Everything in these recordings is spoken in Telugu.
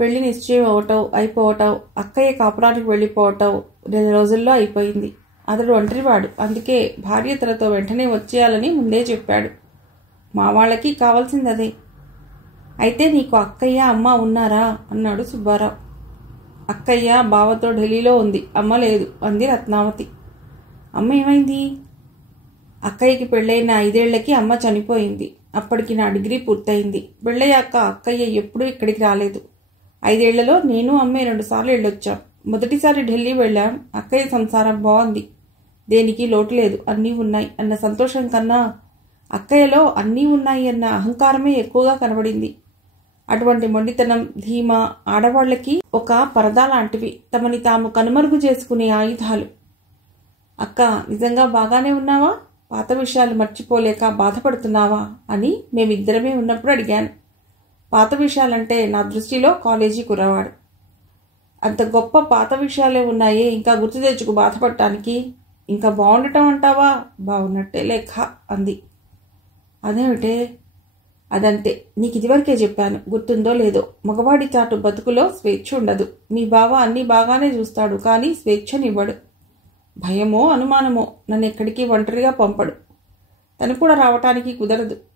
పెళ్లి నిశ్చయం అవటం అయిపోవటం, అక్కయ్య కాపురానికి వెళ్ళిపోవటం 2 రోజుల్లో అయిపోయింది. అతడు ఒంటరివాడు, అందుకే భార్య తనతో వెంటనే వచ్చేయాలని ముందే చెప్పాడు. మా వాళ్ళకి కావాల్సింది అదే. అయితే నీకు అక్కయ్య అమ్మ ఉన్నారా అన్నాడు సుబ్బారావు. అక్కయ్య బావతో ఢిల్లీలో ఉంది, అమ్మ లేదు అంది రత్నావతి. అమ్మ ఏమైంది? అక్కయ్యకి పెళ్ళైన 5 ఏళ్లకి అమ్మ చనిపోయింది. అప్పటికి నా డిగ్రీ పూర్తయింది. పెళ్ళయ్యాక అక్కయ్య ఎప్పుడూ ఇక్కడికి రాలేదు. 5 ఏళ్లలో నేను అమ్మే 2 సార్లు వెళ్ళొచ్చాం. మొదటిసారి ఢిల్లీ వెళ్ళాం. అక్కయ్య సంసారం బాగుంది, దేనికి లోటు లేదు, అన్నీ ఉన్నాయి అన్న సంతోషం కన్నా అక్కయ్యలో అన్నీ ఉన్నాయి అన్న అహంకారమే ఎక్కువగా కనబడింది. అటువంటి మొండితనం, ధీమా ఆడవాళ్లకి ఒక పరదా లాంటివి, తమని తాము కనుమరుగు చేసుకునే ఆయుధాలు. అక్క, నిజంగా బాగానే ఉన్నావా? పాత విషయాలు మర్చిపోలేక బాధపడుతున్నావా అని మేమిద్దరమే ఉన్నప్పుడు అడిగాను. పాత విషయాలంటే నా దృష్టిలో కాలేజీ కురవాడు. అంత గొప్ప పాత విషయాలే ఉన్నాయే ఇంకా గుర్తు తెచ్చుకు బాధపడటానికి. ఇంకా బాగుండటం అంటావా? బాగున్నట్టే లేఖ అంది. అదేమిటే? అదంతే, నీకు ఇదివరకే చెప్పాను, గుర్తుందో లేదో. మగవాడి చాటు బతుకులో స్వేచ్ఛ ఉండదు. మీ బావ అన్నీ బాగానే చూస్తాడు, కానీ స్వేచ్ఛనివ్వడు. భయమో అనుమానమో నన్ను ఎక్కడికి ఒంటరిగా పంపడు. తను కూడా రావటానికి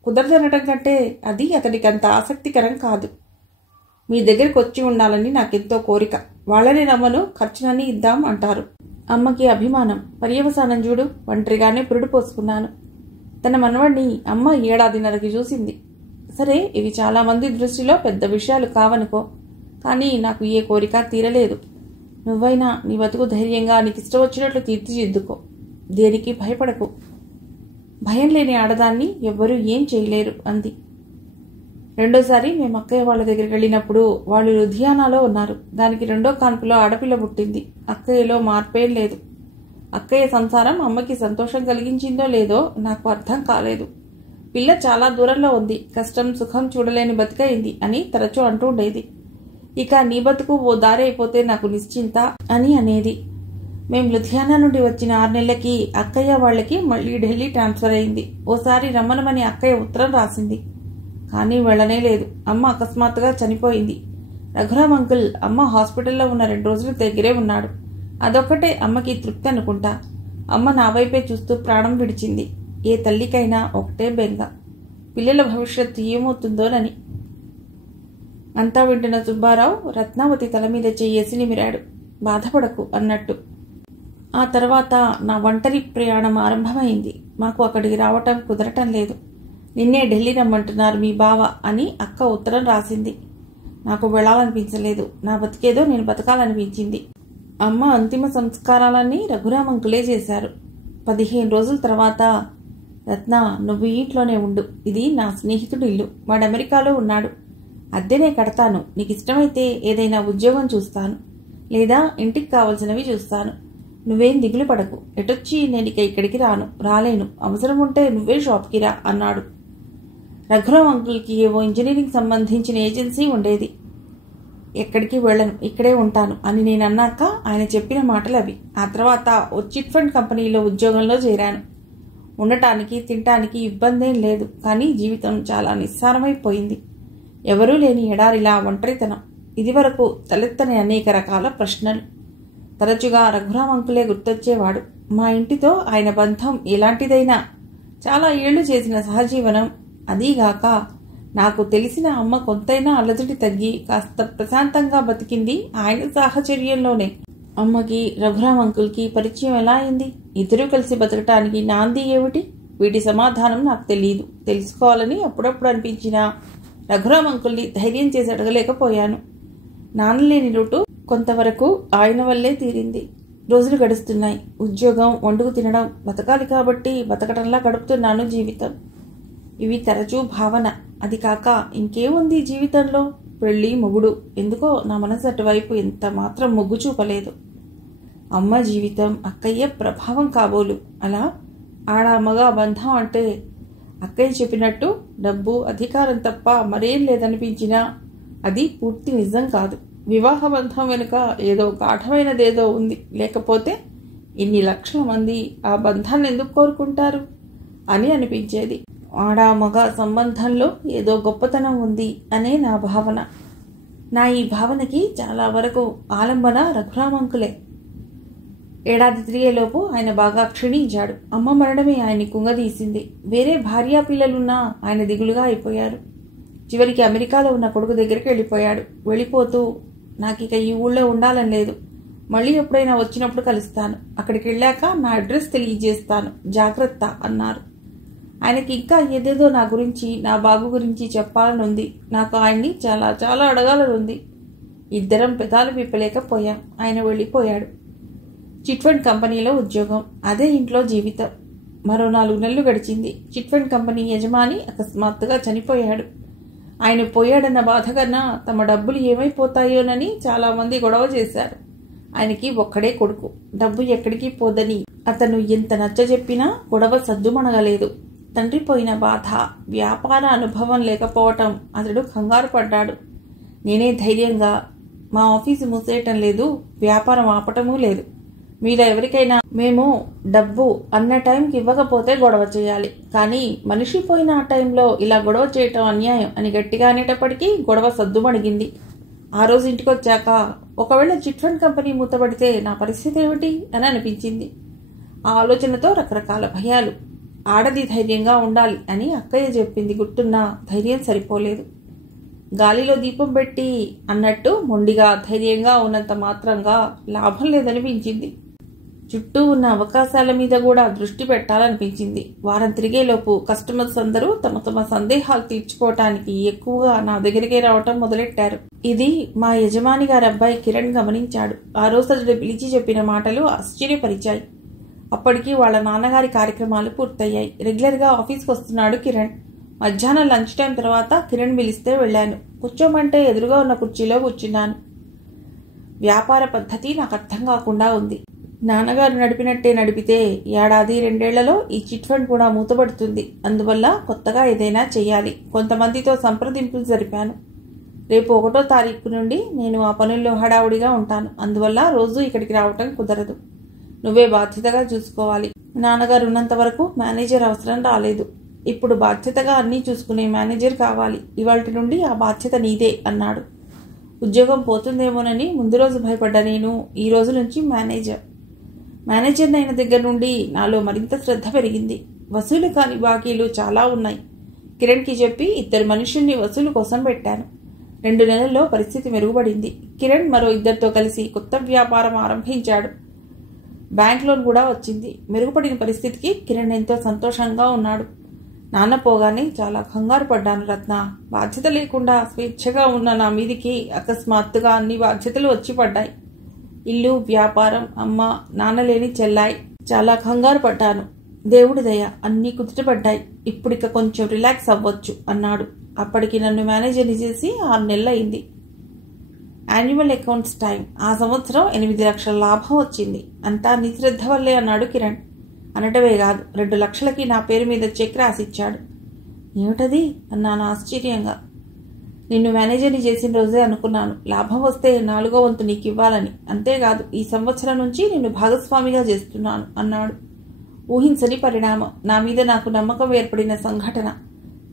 కుదరదనటం కంటే అది అతడికి అంత ఆసక్తికరం కాదు. మీ దగ్గరికి వచ్చి ఉండాలని నాకెంతో కోరిక. వాళ్ళని నమ్మను, ఖర్చునని ఇద్దాం అంటారు. అమ్మకి అభిమానం. పర్యవసానం చూడు, ఒంటరిగానే పురుడు పోసుకున్నాను. తన మనవడిని అమ్మ 1.5 ఏళ్లకి చూసింది. సరే, ఇవి చాలామంది దృష్టిలో పెద్ద విషయాలు కావనుకో, కానీ నాకు ఏ కోరిక తీరలేదు. నువ్వైనా నీ బతుకు ధైర్యంగా నీకు ఇష్టం వచ్చినట్లు తీర్చిదిద్దుకో. దేనికి భయపడకు. భయం లేని ఆడదాన్ని ఎవ్వరూ ఏం చేయలేరు అంది. రెండోసారి మేము అక్కయ్య వాళ్ళ దగ్గరికి వెళ్ళినప్పుడు వాళ్ళు లుధియానాలో ఉన్నారు. దానికి 2వ కాన్పులో ఆడపిల్ల పుట్టింది. అక్కయ్యలో మార్పేం లేదు. అక్కయ్య సంసారం అమ్మకి సంతోషం కలిగించిందో లేదో నాకు అర్థం కాలేదు. పిల్ల చాలా దూరంలో ఉంది, కష్టం సుఖం చూడలేని బతికైంది అని తరచూ అంటూ ఉండేది. ఇక నీ బతుకు ఓ దారి అయిపోతే నాకు నిశ్చింత అని అనేది. మేం లుధియానా నుండి వచ్చిన 6 నెలలకి అక్కయ్య వాళ్ళకి మళ్ళీ ఢిల్లీ ట్రాన్స్ఫర్ అయింది. ఓసారి రమ్మనమని అక్కయ్య ఉత్తరం రాసింది, కానీ వెళ్ళనే లేదు. అమ్మ అకస్మాత్తుగా చనిపోయింది. రఘురామ్ అంకుల్ అమ్మ హాస్పిటల్లో ఉన్న 2 రోజులు దగ్గరే ఉన్నాడు. అదొక్కటే అమ్మకి తృప్తి అనుకుంటా. అమ్మ నా వైపే చూస్తూ ప్రాణం విడిచింది. ఏ తల్లికైనా ఒకటే బెంగ, పిల్లల భవిష్యత్తు ఏమవుతుందోనని. అంతా వింటున్న సుబ్బారావు రత్నావతి తల మీద చెయ్యేసి నిమిరాడు. బాధపడకు అన్నట్టు. ఆ తర్వాత నా ఒంటరి ప్రయాణం ఆరంభమైంది. మాకు అక్కడికి రావటం కుదరటం లేదు. నిన్నే ఢిల్లీ రమ్మంటున్నారు మీ బావ అని అక్క ఉత్తరం రాసింది. నాకు వెళ్ళాలనిపించలేదు. నా బతికేదో నేను బతకాలనిపించింది. అమ్మ అంతిమ సంస్కారాలన్నీ రఘురామ్ అంకులే చేశారు. 15 రోజుల తర్వాత, రత్న, నువ్వు ఇంట్లోనే ఉండు. ఇది నా స్నేహితుడి ఇల్లు. వాడు అమెరికాలో ఉన్నాడు. అద్దెనే కడతాను. నీకు ఇష్టమైతే ఏదైనా ఉద్యోగం చూస్తాను, లేదా ఇంటికి కావలసినవి చూస్తాను. నువ్వేం దిగులు పడకు. ఎటొచ్చి నేను ఇక్కడికి రాలేను. అవసరం ఉంటే నువ్వే షాప్కి రా అన్నాడు. రఘురామ్ అంకుల్కి ఏవో ఇంజనీరింగ్ సంబంధించిన ఏజెన్సీ ఉండేది. ఎక్కడికి వెళ్ళను, ఇక్కడే ఉంటాను అని నేను అన్నాక ఆయన చెప్పిన మాటలు అవి. ఆ తర్వాత ఓ చిట్ ఫండ్ కంపెనీలో ఉద్యోగంలో చేరాను. ఉండటానికి తినటానికి ఇబ్బందేం లేదు, కానీ జీవితం చాలా నిస్సారమైపోయింది. ఎవరూ లేని ఎడారిలా ఒంటరితనం. ఇదివరకు తలెత్తని అనేక రకాల ప్రశ్నలు. తరచుగా రఘురామ్ అంకులే గుర్తొచ్చేవాడు. మా ఇంటితో ఆయన బంధం ఎలాంటిదైనా, చాలా ఏళ్లు చేసిన సహజీవనం. అదీగాక నాకు తెలిసిన అమ్మ కొంతైనా అలజడి తగ్గి కాస్త ప్రశాంతంగా బతికింది ఆయన సాహచర్యంలోనే. అమ్మకి రఘురామ్ అంకుల్కి పరిచయం ఎలా అయింది? ఇద్దరూ కలిసి బతకటానికి నాంది ఏమిటి? వీటి సమాధానం నాకు తెలియదు. తెలుసుకోవాలని అప్పుడప్పుడు అనిపించినా రఘురామ్ అంకుల్ని ధైర్యం చేసి అడగలేకపోయాను. నాన్నలేని లోటు కొంతవరకు ఆయన వల్లే తీరింది. రోజులు గడుస్తున్నాయి. ఉద్యోగం, వండుకు తినడం, బతకాలి కాబట్టి బతకటంలా గడుపుతున్నాను జీవితం. ఇవి తరచూ భావన. అది కాక ఇంకేముంది జీవితంలో? పెళ్లి, మొగుడు. ఎందుకో నా మనసు అటువైపు ఎంత మాత్రం మొగ్గు చూపలేదు. అమ్మ జీవితం, అక్కయ్య ప్రభావం కాబోలు. అలా ఆడ మగ బంధం అంటే అక్కయ్య చెప్పినట్టు డబ్బు, అధికారం తప్ప మరేం లేదనిపించినా అది పూర్తి నిజం కాదు. వివాహ బంధం వెనుక ఏదో గాఢమైనదేదో ఉంది. లేకపోతే ఇన్ని లక్షల మంది ఆ బంధాన్ని ఎందుకు కోరుకుంటారు అని అనిపించేది. ఆడ మగ సంబంధంలో ఏదో గొప్పతనం ఉంది అనే నా భావన. నా ఈ భావనకి చాలా వరకు ఆలంబన రఘురామ్ అంకులే. ఏడాది తిరిగేలోపు ఆయన బాగా క్షీణించాడు. అమ్మ మరణమే ఆయన్ని కుంగదీసింది. వేరే భార్యా పిల్లలున్నా ఆయన దిగులుగా అయిపోయారు. చివరికి అమెరికాలో ఉన్న కొడుకు దగ్గరికి వెళ్ళిపోయాడు. వెళ్ళిపోతూ నాకిక ఈ ఊళ్ళో ఉండాలని లేదు, మళ్ళీ ఎప్పుడైనా వచ్చినప్పుడు కలుస్తాను, అక్కడికి వెళ్ళాక నా అడ్రస్ తెలియజేస్తాను, జాగ్రత్త అన్నారు. ఆయనకి ఇంకా ఏదేదో నా గురించి, నా బాబు గురించి చెప్పాలనుంది. నాకు ఆయన్ని చాలా చాలా అడగాలనుంది. ఇద్దరం పెదాలు విప్పలేకపోయాం. ఆయన వెళ్ళిపోయాడు. చిట్ ఫండ్ కంపెనీలో ఉద్యోగం, అదే ఇంట్లో జీవితం. మరో 4 నెలలు గడిచింది. చిట్ ఫండ్ కంపెనీ యజమాని అకస్మాత్తుగా చనిపోయాడు. ఆయన పోయాడన్న బాధ కన్నా తమ డబ్బులు ఏమైపోతాయోనని చాలా మంది గొడవ చేశారు. ఆయనకి ఒక్కడే కొడుకు. డబ్బు ఎక్కడికి పోదని అతను ఎంత నచ్చజెప్పినా గొడవ సద్దుమణగలేదు. తండ్రి పోయిన బాధ, వ్యాపార అనుభవం లేకపోవటం అతడు కంగారు పడ్డాడు. నేనే ధైర్యంగా, మా ఆఫీసు మూసేయటం లేదు, వ్యాపారం ఆపటమూ లేదు. మీలో ఎవరికైనా మేము డబ్బు అన్న టైంకి ఇవ్వకపోతే గొడవ చేయాలి, కానీ మనిషి పోయిన ఆ టైంలో ఇలా గొడవ చేయటం అన్యాయం అని గట్టిగా అనేటప్పటికీ గొడవ సద్దుమణిగింది. ఆ రోజు ఇంటికి వచ్చాక ఒకవేళ చిట్ ఫండ్ కంపెనీ మూతపడితే నా పరిస్థితి ఏమిటి అని అనిపించింది. ఆ ఆలోచనతో రకరకాల భయాలు. ఆడది ధైర్యంగా ఉండాలి అని అక్కయ్య చెప్పింది గుర్తున్నా ధైర్యం సరిపోలేదు. గాలిలో దీపం పెట్టి అన్నట్టు మొండిగా ధైర్యంగా ఉన్నంత మాత్రంగా లాభం లేదనిపించింది. చుట్టూ ఉన్న అవకాశాల మీద కూడా దృష్టి పెట్టాలనిపించింది. వారం తిరిగేలోపు కస్టమర్స్ అందరూ తమ తమ సందేహాలు తీర్చుకోవటానికి ఎక్కువగా నా దగ్గరికే రావటం మొదలెట్టారు. ఇది మా యజమాని గారి అబ్బాయి కిరణ్ గమనించాడు. ఆ రోజు అతడు పిలిచి చెప్పిన మాటలు ఆశ్చర్యపరిచాయి. అప్పటికి వాళ్ళ నాన్నగారి కార్యక్రమాలు పూర్తయ్యాయి. రెగ్యులర్గా ఆఫీస్కి వస్తున్నాడు కిరణ్. మధ్యాహ్నం లంచ్ టైం తర్వాత కిరణ్ పిలిస్తే వెళ్ళాను. కూర్చోమంటే ఎదురుగా ఉన్న కుర్చీలో కూర్చున్నాను. వ్యాపార పద్ధతి నాకు అర్థం కాకుండా ఉంది. నాన్నగారు నడిపినట్టే నడిపితే 1-2 ఏళ్లలో ఈ చిట్ ఫండ్ కూడా మూతపడుతుంది. అందువల్ల కొత్తగా ఏదైనా చెయ్యాలి. కొంతమందితో సంప్రదింపులు జరిపాను. రేపు 1వ తారీఖు నుండి నేను ఆ పనుల్లో హడావుడిగా ఉంటాను. అందువల్ల రోజు ఇక్కడికి రావటం కుదరదు. నువ్వే బాధ్యతగా చూసుకోవాలి. నాన్నగారు ఉన్నంత వరకు మేనేజర్ అవసరం రాలేదు. ఇప్పుడు బాధ్యతగా అన్నీ చూసుకునే మేనేజర్ కావాలి. ఇవాల్టి నుండి ఆ బాధ్యత నీదే అన్నాడు. ఉద్యోగం పోతుందేమోనని ముందు రోజు భయపడ్డా నేను ఈ రోజు నుంచి మేనేజర్ అయిన దగ్గర నుండి నాలో మరింత శ్రద్ధ పెరిగింది. వసూలు కాని బాకీలు చాలా ఉన్నాయి. కిరణ్కి చెప్పి 2 మనుషుల్ని వసూలు కోసం పెట్టాను. 2 నెలల్లో పరిస్థితి మెరుగుపడింది. కిరణ్ మరో 2తో కలిసి కొత్త వ్యాపారం ఆరంభించాడు. బ్యాంక్ లోన్ కూడా వచ్చింది. మెరుగుపడిన పరిస్థితికి కిరణ్ ఎంతో సంతోషంగా ఉన్నాడు. నాన్న పోగానే చాలా కంగారు పడ్డాను రత్న. బాధ్యత లేకుండా స్వేచ్ఛగా ఉన్న నా మీదికి అకస్మాత్తుగా అన్ని బాధ్యతలు వచ్చి పడ్డాయి. ఇల్లు, వ్యాపారం, అమ్మ, నాన్న లేని చెల్లాయి. చాలా కంగారు పడ్డాను. దేవుడి దయ, అన్నీ కుదుటపడ్డాయి. ఇప్పుడిక కొంచెం రిలాక్స్ అవ్వచ్చు అన్నాడు. అప్పటికి నన్ను మేనేజర్ని చేసి 6 నెలలైంది. Annual accounts time. ఆ సంవత్సరం 8 లక్షల లాభం వచ్చింది. అంతా నీ శ్రద్ధ వల్లే అన్నాడు కిరణ్. అనటమే కాదు, 2 లక్షలకి నా పేరు మీద చెక్ రాసిచ్చాడు. ఏమిటది అన్నాను ఆశ్చర్యంగా. నిన్ను మేనేజర్ని చేసిన రోజే అనుకున్నాను, లాభం వస్తే 4వ వంతు నీకు ఇవ్వాలని. అంతేకాదు, ఈ సంవత్సరం నుంచి నిన్ను భాగస్వామిగా చేస్తున్నాను అన్నాడు. ఊహించని పరిణామం. నా మీద నాకు నమ్మకం ఏర్పడిన సంఘటన.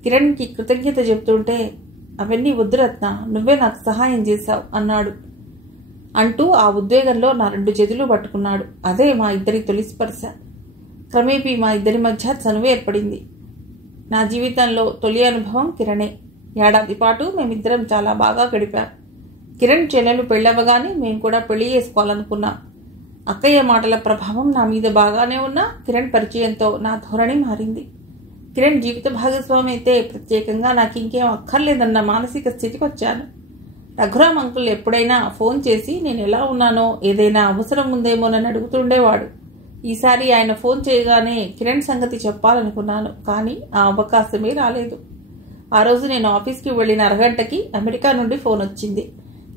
కిరణ్కి కృతజ్ఞత చెప్తుంటే, అవన్నీ వద్దు రత్న, నువ్వే నాకు సహాయం చేశావు అన్నాడు. అంటూ ఆ ఉద్వేగంలో నా 2 చేతులు పట్టుకున్నాడు. అదే మా ఇద్దరి తొలి స్పర్శ. క్రమేపీ మా ఇద్దరి మధ్య చనువు ఏర్పడింది. నా జీవితంలో తొలి అనుభవం కిరణే. 1 ఏడాది పాటు మేమిద్దరం చాలా బాగా గడిపాం. కిరణ్ చెల్లెలు పెళ్ళవగానే మేము కూడా పెళ్లి చేసుకోవాలనుకున్నాం. అక్కయ్య మాటల ప్రభావం నా మీద బాగానే ఉన్నా కిరణ్ పరిచయంతో నా ధోరణి మారింది. కిరణ్ జీవిత భాగస్వామి అయితే ప్రత్యేకంగా నాకు ఇంకేం అక్కర్లేదన్న మానసిక స్థితికి వచ్చాను. రఘురామ్ అంకుల్ ఎప్పుడైనా ఫోన్ చేసి నేను ఎలా ఉన్నానో, ఏదైనా అవసరం ఉందేమోనని అడుగుతుండేవాడు. ఈసారి ఆయన ఫోన్ చేయగానే కిరణ్ సంగతి చెప్పాలనుకున్నాను, కానీ ఆ అవకాశమే రాలేదు. ఆ రోజు నేను ఆఫీస్కి వెళ్ళిన అరగంటకి అమెరికా నుండి ఫోన్ వచ్చింది.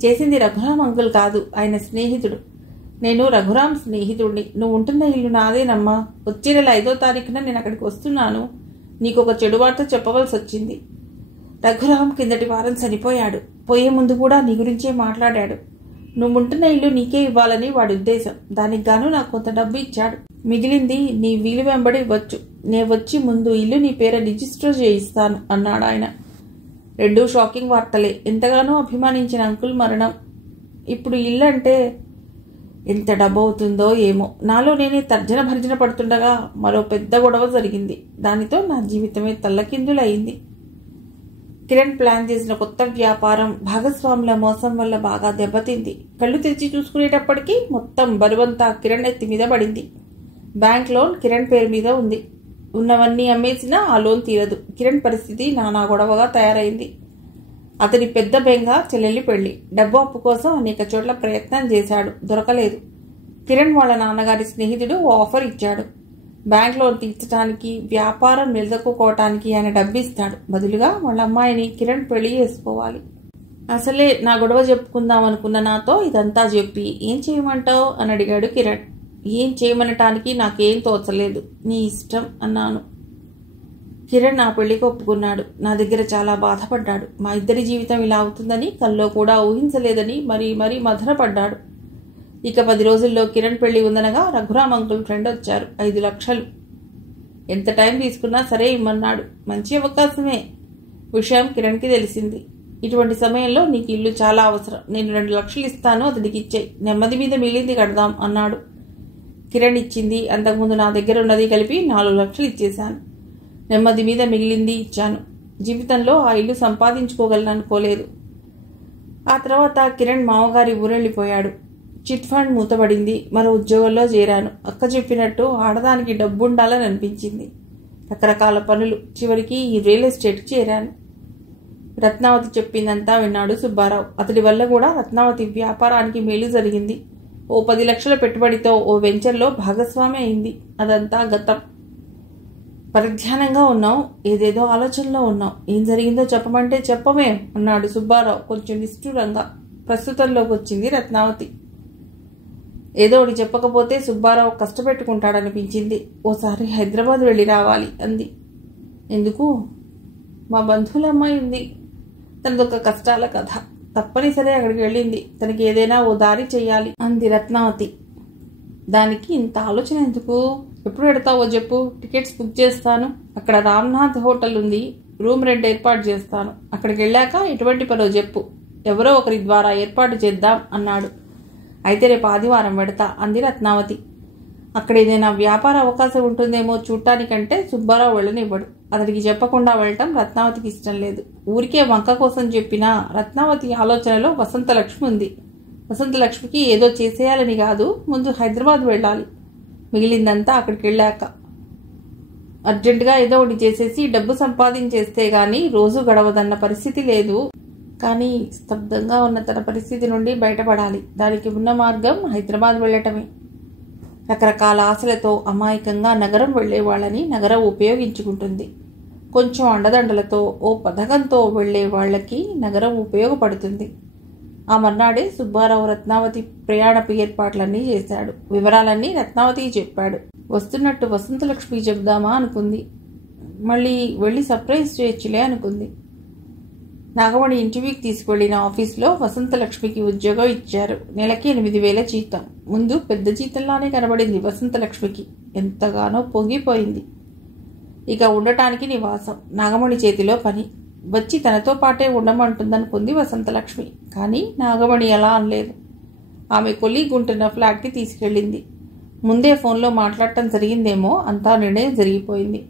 చేసింది రఘురామ్ అంకుల్ కాదు, ఆయన స్నేహితుడు. నేను రఘురామ్ స్నేహితుడిని. నువ్వు ఉంటున్న ఇల్లు నాదేనమ్మా. వచ్చే నెల 5వ తారీఖున నేను అక్కడికి వస్తున్నాను. నీకొక చెడు వార్త చెప్పవలసి వచ్చింది. రఘురామ్ కిందటి వారం చనిపోయాడు. పోయే ముందు కూడా నీ గురించే మాట్లాడాడు. నువ్వుంటున్న ఇల్లు నీకే ఇవ్వాలని వాడి ఉద్దేశం. దానికి గాను నాకు కొంత డబ్బు ఇచ్చాడు. మిగిలింది నీ వీలు వెంబడి ఇవ్వచ్చు. నే వచ్చి ముందు ఇల్లు నీ పేర రిజిస్టర్ చేయిస్తాను అన్నాడు ఆయన. రెండూ షాకింగ్ వార్తలే. ఎంతగానో అభిమానించిన అంకుల్ మరణం. ఇప్పుడు ఇల్లు అంటే ఎంత డబ్బు అవుతుందో ఏమో. నాలో నేనే తర్జన భర్జన పడుతుండగా మరో పెద్ద గొడవ జరిగింది. దానితో నా జీవితమే తల్లకిందులయ్యింది. కిరణ్ ప్లాన్ చేసిన కొత్త వ్యాపారం భాగస్వాముల మోసం వల్ల బాగా దెబ్బతింది. కళ్ళు తెరిచి చూసుకునేటప్పటికీ మొత్తం బరువంతా కిరణ్ ఎత్తి మీద పడింది. బ్యాంక్ లోన్ కిరణ్ పేరు మీద ఉంది. ఉన్నవన్నీ అమ్మేసినా ఆ లోన్ తీరదు. కిరణ్ పరిస్థితి నానా గొడవగా తయారైంది. అతని పెద్ద బెంగ చెల్లెలి పెళ్లి. డబ్బు అప్పు కోసం అనేక చోట్ల ప్రయత్నం చేశాడు, దొరకలేదు. కిరణ్ వాళ్ళ నాన్నగారి స్నేహితుడు ఓ ఆఫర్ ఇచ్చాడు. బ్యాంక్ లోన్ తీర్చడానికి, వ్యాపారం నిలదొక్కుకోవటానికి ఆయన డబ్బు ఇస్తాడు. బదులుగా వాళ్ళ అమ్మాయిని కిరణ్ పెళ్లి చేసుకోవాలి. అసలే నా గొడవ చెప్పుకుందాం అనుకున్న నాతో ఇదంతా చెప్పి ఏం చేయమంటావు అని అడిగాడు కిరణ్. ఏం చేయమనటానికి నాకేం తోచలేదు, నీ ఇష్టం అన్నాను. కిరణ్ నా పెళ్లికి ఒప్పుకున్నాడు. నా దగ్గర చాలా బాధపడ్డాడు. మా ఇద్దరి జీవితం ఇలా అవుతుందని కల్లో కూడా ఊహించలేదని మరీ మరీ మదనపడ్డాడు. ఇక 10 రోజుల్లో కిరణ్ పెళ్లి ఉందనగా రఘురామ్ అంకుల్ ఫ్రెండ్ వచ్చారు. 5 లక్షలు. ఎంత టైం తీసుకున్నా సరే ఇమ్మన్నాడు. మంచి అవకాశమే. విషయం కిరణ్కి తెలిసింది. ఇటువంటి సమయంలో నీకు ఇల్లు చాలా అవసరం. నేను 2 లక్షలు ఇస్తాను, అతడికి ఇచ్చేయి. నెమ్మది మీద మిగిలింది కడదాం అన్నాడు. కిరణ్ ఇచ్చింది, అంతకుముందు నా దగ్గర ఉన్నది కలిపి 4 లక్షలు ఇచ్చేశాను. నెమ్మది మీద మిగిలింది ఇచ్చాను. జీవితంలో ఆ ఇల్లు సంపాదించుకోగలను అనుకోలేదు. ఆ తర్వాత కిరణ్ మామగారి ఊరెళ్ళిపోయాడు. Chit fund మూతపడింది. మరో ఉద్యోగంలో చేరాను. అక్క చెప్పినట్టు ఆడదానికి డబ్బుండాలని అనిపించింది. రకరకాల పనులు. చివరికి ఈ రియల్ ఎస్టేట్ చేరాను. రత్నావతి చెప్పిందంతా విన్నాడు సుబ్బారావు. అతడి వల్ల కూడా రత్నావతి వ్యాపారానికి మేలు జరిగింది. ఓ 10 లక్షల పెట్టుబడితో ఓ వెంచర్లో భాగస్వామి అయింది. అదంతా గతం. పరిధ్యానంగా ఉన్నావు, ఏదేదో ఆలోచనలో ఉన్నావు. ఏం జరిగిందో చెప్పమంటే చెప్పమే అన్నాడు సుబ్బారావు కొంచెం నిష్ఠూరంగా. ప్రస్తుతంలోకి వచ్చింది రత్నావతి. ఏదో ఒకటి చెప్పకపోతే సుబ్బారావు కష్టపెట్టుకుంటాడనిపించింది. ఓసారి హైదరాబాద్ వెళ్ళి రావాలి అంది. ఎందుకు? మా బంధువుల అమ్మాయి ఉంది. తనదొక కష్టాల కథ. తప్పనిసరి అక్కడికి వెళ్ళింది. తనకి ఏదైనా ఓ దారి చెయ్యాలి అంది రత్నావతి. దానికి ఇంత ఆలోచన ఎందుకు? ఎప్పుడు పెడతావో చెప్పు, టికెట్స్ బుక్ చేస్తాను. అక్కడ రామ్నాథ్ హోటల్ ఉంది, రూమ్ రెంట్ ఏర్పాటు చేస్తాను. అక్కడికి వెళ్ళాక ఎటువంటి పనో చెప్పు, ఎవరో ఒకరి ద్వారా ఏర్పాటు చేద్దాం అన్నాడు. అయితే రేపు ఆదివారం పెడతా అంది రత్నావతి. అక్కడ ఏదైనా వ్యాపార అవకాశం ఉంటుందేమో చూడటానికంటే సుబ్బారావు వెళ్ళనివ్వడు. అతడికి చెప్పకుండా వెళ్ళటం రత్నావతికి ఇష్టం లేదు. ఊరికే వంక కోసం చెప్పినా రత్నావతి ఆలోచనలో వసంతలక్ష్మి ఉంది. వసంతలక్ష్మికి ఏదో చేసేయాలని కాదు, ముందు హైదరాబాద్ వెళ్ళాలి. మిగిలిందంతా అక్కడికి వెళ్ళాక అర్జెంటుగా ఏదో ఒకటి చేసేసి డబ్బు సంపాదించేస్తే గాని రోజు గడవదన్న పరిస్థితి లేదు. కానీ స్తబ్దంగా ఉన్న తన పరిస్థితి నుండి బయటపడాలి. దానికి ఉన్న మార్గం హైదరాబాద్ వెళ్ళటమే. రకరకాల ఆశలతో అమాయకంగా నగరం వెళ్లేవాళ్ళని నగరం ఉపయోగించుకుంటుంది. కొంచెం అండదండలతో ఓ పథకంతో వెళ్లే వాళ్లకి నగరం ఉపయోగపడుతుంది. ఆ మర్నాడే సుబ్బారావు రత్నావతి ప్రయాణపు ఏర్పాట్లన్నీ చేశాడు. వివరాలన్నీ రత్నావతికి చెప్పాడు. వస్తున్నట్టు వసంతలక్ష్మి చెబుదామా అనుకుంది. మళ్ళీ వెళ్ళి సర్ప్రైజ్ చేయొచ్చులే అనుకుంది. నాగమణి ఇంటర్వ్యూకి తీసుకువెళ్లిన ఆఫీసులో వసంతలక్ష్మికి ఉద్యోగం ఇచ్చారు. నెలకి 8,000 జీతం. ముందు పెద్ద జీతంలానే కనబడింది వసంతలక్ష్మికి. ఎంతగానో పొంగిపోయింది. ఇక ఉండటానికి నివాసం, నాగమణి చేతిలో పని. వచ్చి తనతో పాటే ఉండమంటుందనుకుంది వసంతలక్ష్మి. కానీ నాగమణి ఎలా అనలేదు. ఆమె కొలీగ్ ఉంటున్న ఫ్లాట్కి తీసుకెళ్ళింది. ముందే ఫోన్లో మాట్లాడటం జరిగిందేమో, అంతా నిర్ణయం జరిగిపోయింది.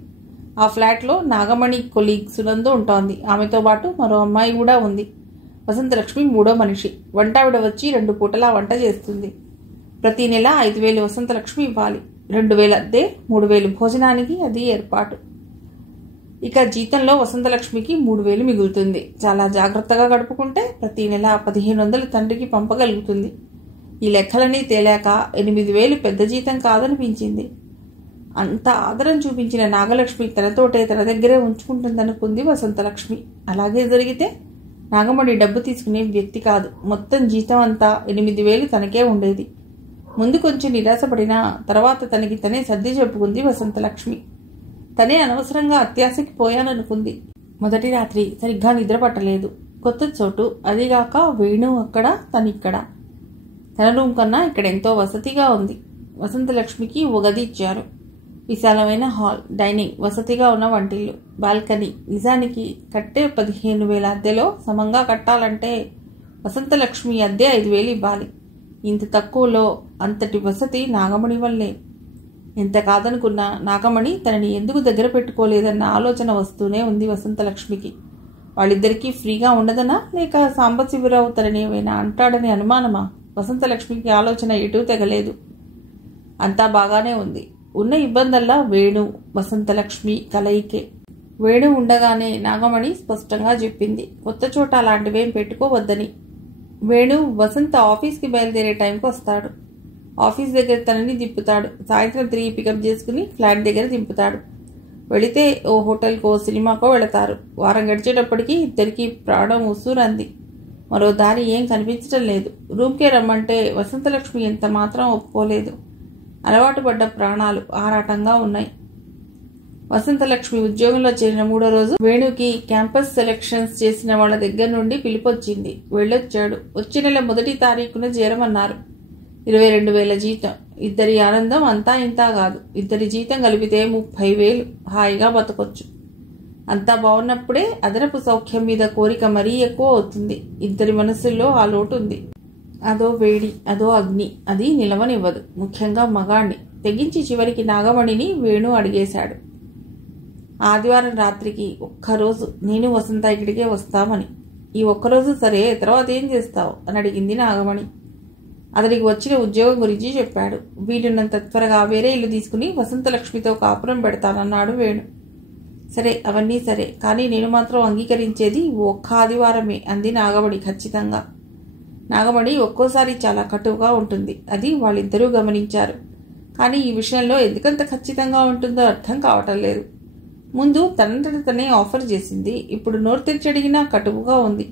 ఆ ఫ్లాట్లో నాగమణి కొలీగ్ సునందు ఉంటోంది. ఆమెతో పాటు మరో అమ్మాయి కూడా ఉంది. వసంతలక్ష్మి 3వ మనిషి. వంటావిడ వచ్చి 2 పూటలా వంట చేస్తుంది. ప్రతి నెల 5,000 వసంతలక్ష్మి ఇవ్వాలి. 2,000 అద్దె, 3,000 భోజనానికి అది ఏర్పాటు. ఇక జీతంలో వసంతలక్ష్మికి 3,000 మిగులుతుంది. చాలా జాగ్రత్తగా గడుపుకుంటే ప్రతి నెల 1,500 తండ్రికి పంపగలుగుతుంది. ఈ లెక్కలన్నీ తేలాక 8,000 పెద్ద జీతం కాదనిపించింది. అంత ఆదరం చూపించిన నాగలక్ష్మి తనతోటే తన దగ్గరే ఉంచుకుంటుందనుకుంది వసంతలక్ష్మి. అలాగే జరిగితే నాగమణి డబ్బు తీసుకునే వ్యక్తి కాదు. మొత్తం జీతం అంతా 8,000 తనకే ఉండేది. ముందు కొంచెం నిరాశపడినా తర్వాత తనకి తనే సర్ది చెప్పుకుంది వసంతలక్ష్మి. తనే అనవసరంగా అత్యాశకి పోయాననుకుంది. మొదటి రాత్రి సరిగ్గా నిద్ర పట్టలేదు. కొత్త చోటు, అదిగాక వేణు అక్కడ, తనిక్కడ. తన రూమ్ కన్నా ఇక్కడ ఎంతో వసతిగా ఉంది. వసంతలక్ష్మికి ఓ గది ఇచ్చారు. విశాలమైన హాల్, డైనింగ్, వసతిగా ఉన్న వంటిల్లు, బాల్కనీ. నిజానికి కట్టే 15,000 అద్దెలో సమంగా కట్టాలంటే వసంతలక్ష్మి అద్దె 5,000 ఇవ్వాలి. ఇంత తక్కువలో అంతటి వసతి నాగమణి వల్లే. ఎంత కాదనుకున్నా నాగమణి తనని ఎందుకు దగ్గర పెట్టుకోలేదన్న ఆలోచన వస్తూనే ఉంది వసంతలక్ష్మికి. వాళ్ళిద్దరికీ ఫ్రీగా ఉండదనా, లేక సాంబశివరావు తనని ఏమైనా అంటాడని అనుమానమా? వసంతలక్ష్మికి ఆలోచన ఎటూ తెగలేదు. అంతా బాగానే ఉంది. ఉన్న ఇబ్బందల్లా వేణు, వసంతలక్ష్మి కలయికే. వేణు ఉండగానే నాగమణి స్పష్టంగా చెప్పింది కొత్త చోట అలాంటివేం పెట్టుకోవద్దని. వేణు వసంత ఆఫీస్కి బయలుదేరే టైంకి వస్తాడు. ఆఫీస్ దగ్గర తనని దింపుతాడు. సాయంత్రం 3 పికప్ చేసుకుని ఫ్లాట్ దగ్గర దింపుతాడు. వెళితే ఓ హోటల్కో సినిమాకో వెళతారు. వారం గడిచేటప్పటికి ఇద్దరికి ప్రాణం ఉసూరంది. మరో దారి ఏం కనిపించడం లేదు. రూమ్కే రమ్మంటే వసంతలక్ష్మి ఎంత మాత్రం ఒప్పుకోలేదు. అలవాటు పడ్డ ప్రాణాలు ఆరాటంగా ఉన్నాయి. వసంతలక్ష్మి ఉద్యోగంలో చేరిన 3వ రోజు వేణుకి క్యాంపస్ సెలక్షన్స్ చేసిన వాళ్ళ దగ్గర నుండి పిలుపొచ్చింది. వెళ్ళొచ్చాడు. వచ్చే నెల 1వ తారీఖున చేరమన్నారు. 22,000 జీతం. ఇద్దరి ఆనందం అంతా ఇంతా కాదు. ఇద్దరి జీతం కలిపితే 30,000. హాయిగా బతకొచ్చు. అంతా బాగున్నప్పుడే అదనపు సౌఖ్యం మీద కోరిక మరీ ఎక్కువ అవుతుంది. ఇద్దరి మనసుల్లో ఆ లోటు ఉంది. అదో వేడి, అదో అగ్ని. అది నిలవనివ్వదు. ముఖ్యంగా మగాణ్ణి. తెగించి చివరికి నాగమణిని వేణు అడిగేశాడు. ఆదివారం రాత్రికి ఒక్కరోజు నేను వసంత ఇక్కడికే వస్తామని. ఈ ఒక్కరోజు సరే, తర్వాత ఏం చేస్తావు అని అడిగింది నాగమణి. అతడికి వచ్చిన ఉద్యోగం గురించి చెప్పాడు. వీలున్నంత త్వరగా వేరే ఇల్లు తీసుకుని వసంతలక్ష్మితో కాపురం పెడతానన్నాడు వేణు. సరే, అవన్నీ సరే, కానీ నేను మాత్రం అంగీకరించేది ఒక్క ఆదివారమే అంది నాగమణి ఖచ్చితంగా. నాగమణి ఒక్కోసారి చాలా కటువుగా ఉంటుంది. అది వాళ్ళిద్దరూ గమనించారు. కానీ ఈ విషయంలో ఎందుకంత ఖచ్చితంగా ఉంటుందో అర్థం కావటం లేదు. ముందు తనంతట తనే ఆఫర్ చేసింది. ఇప్పుడు నోరు తెరిచి అడిగినా కటువుగా ఉంది.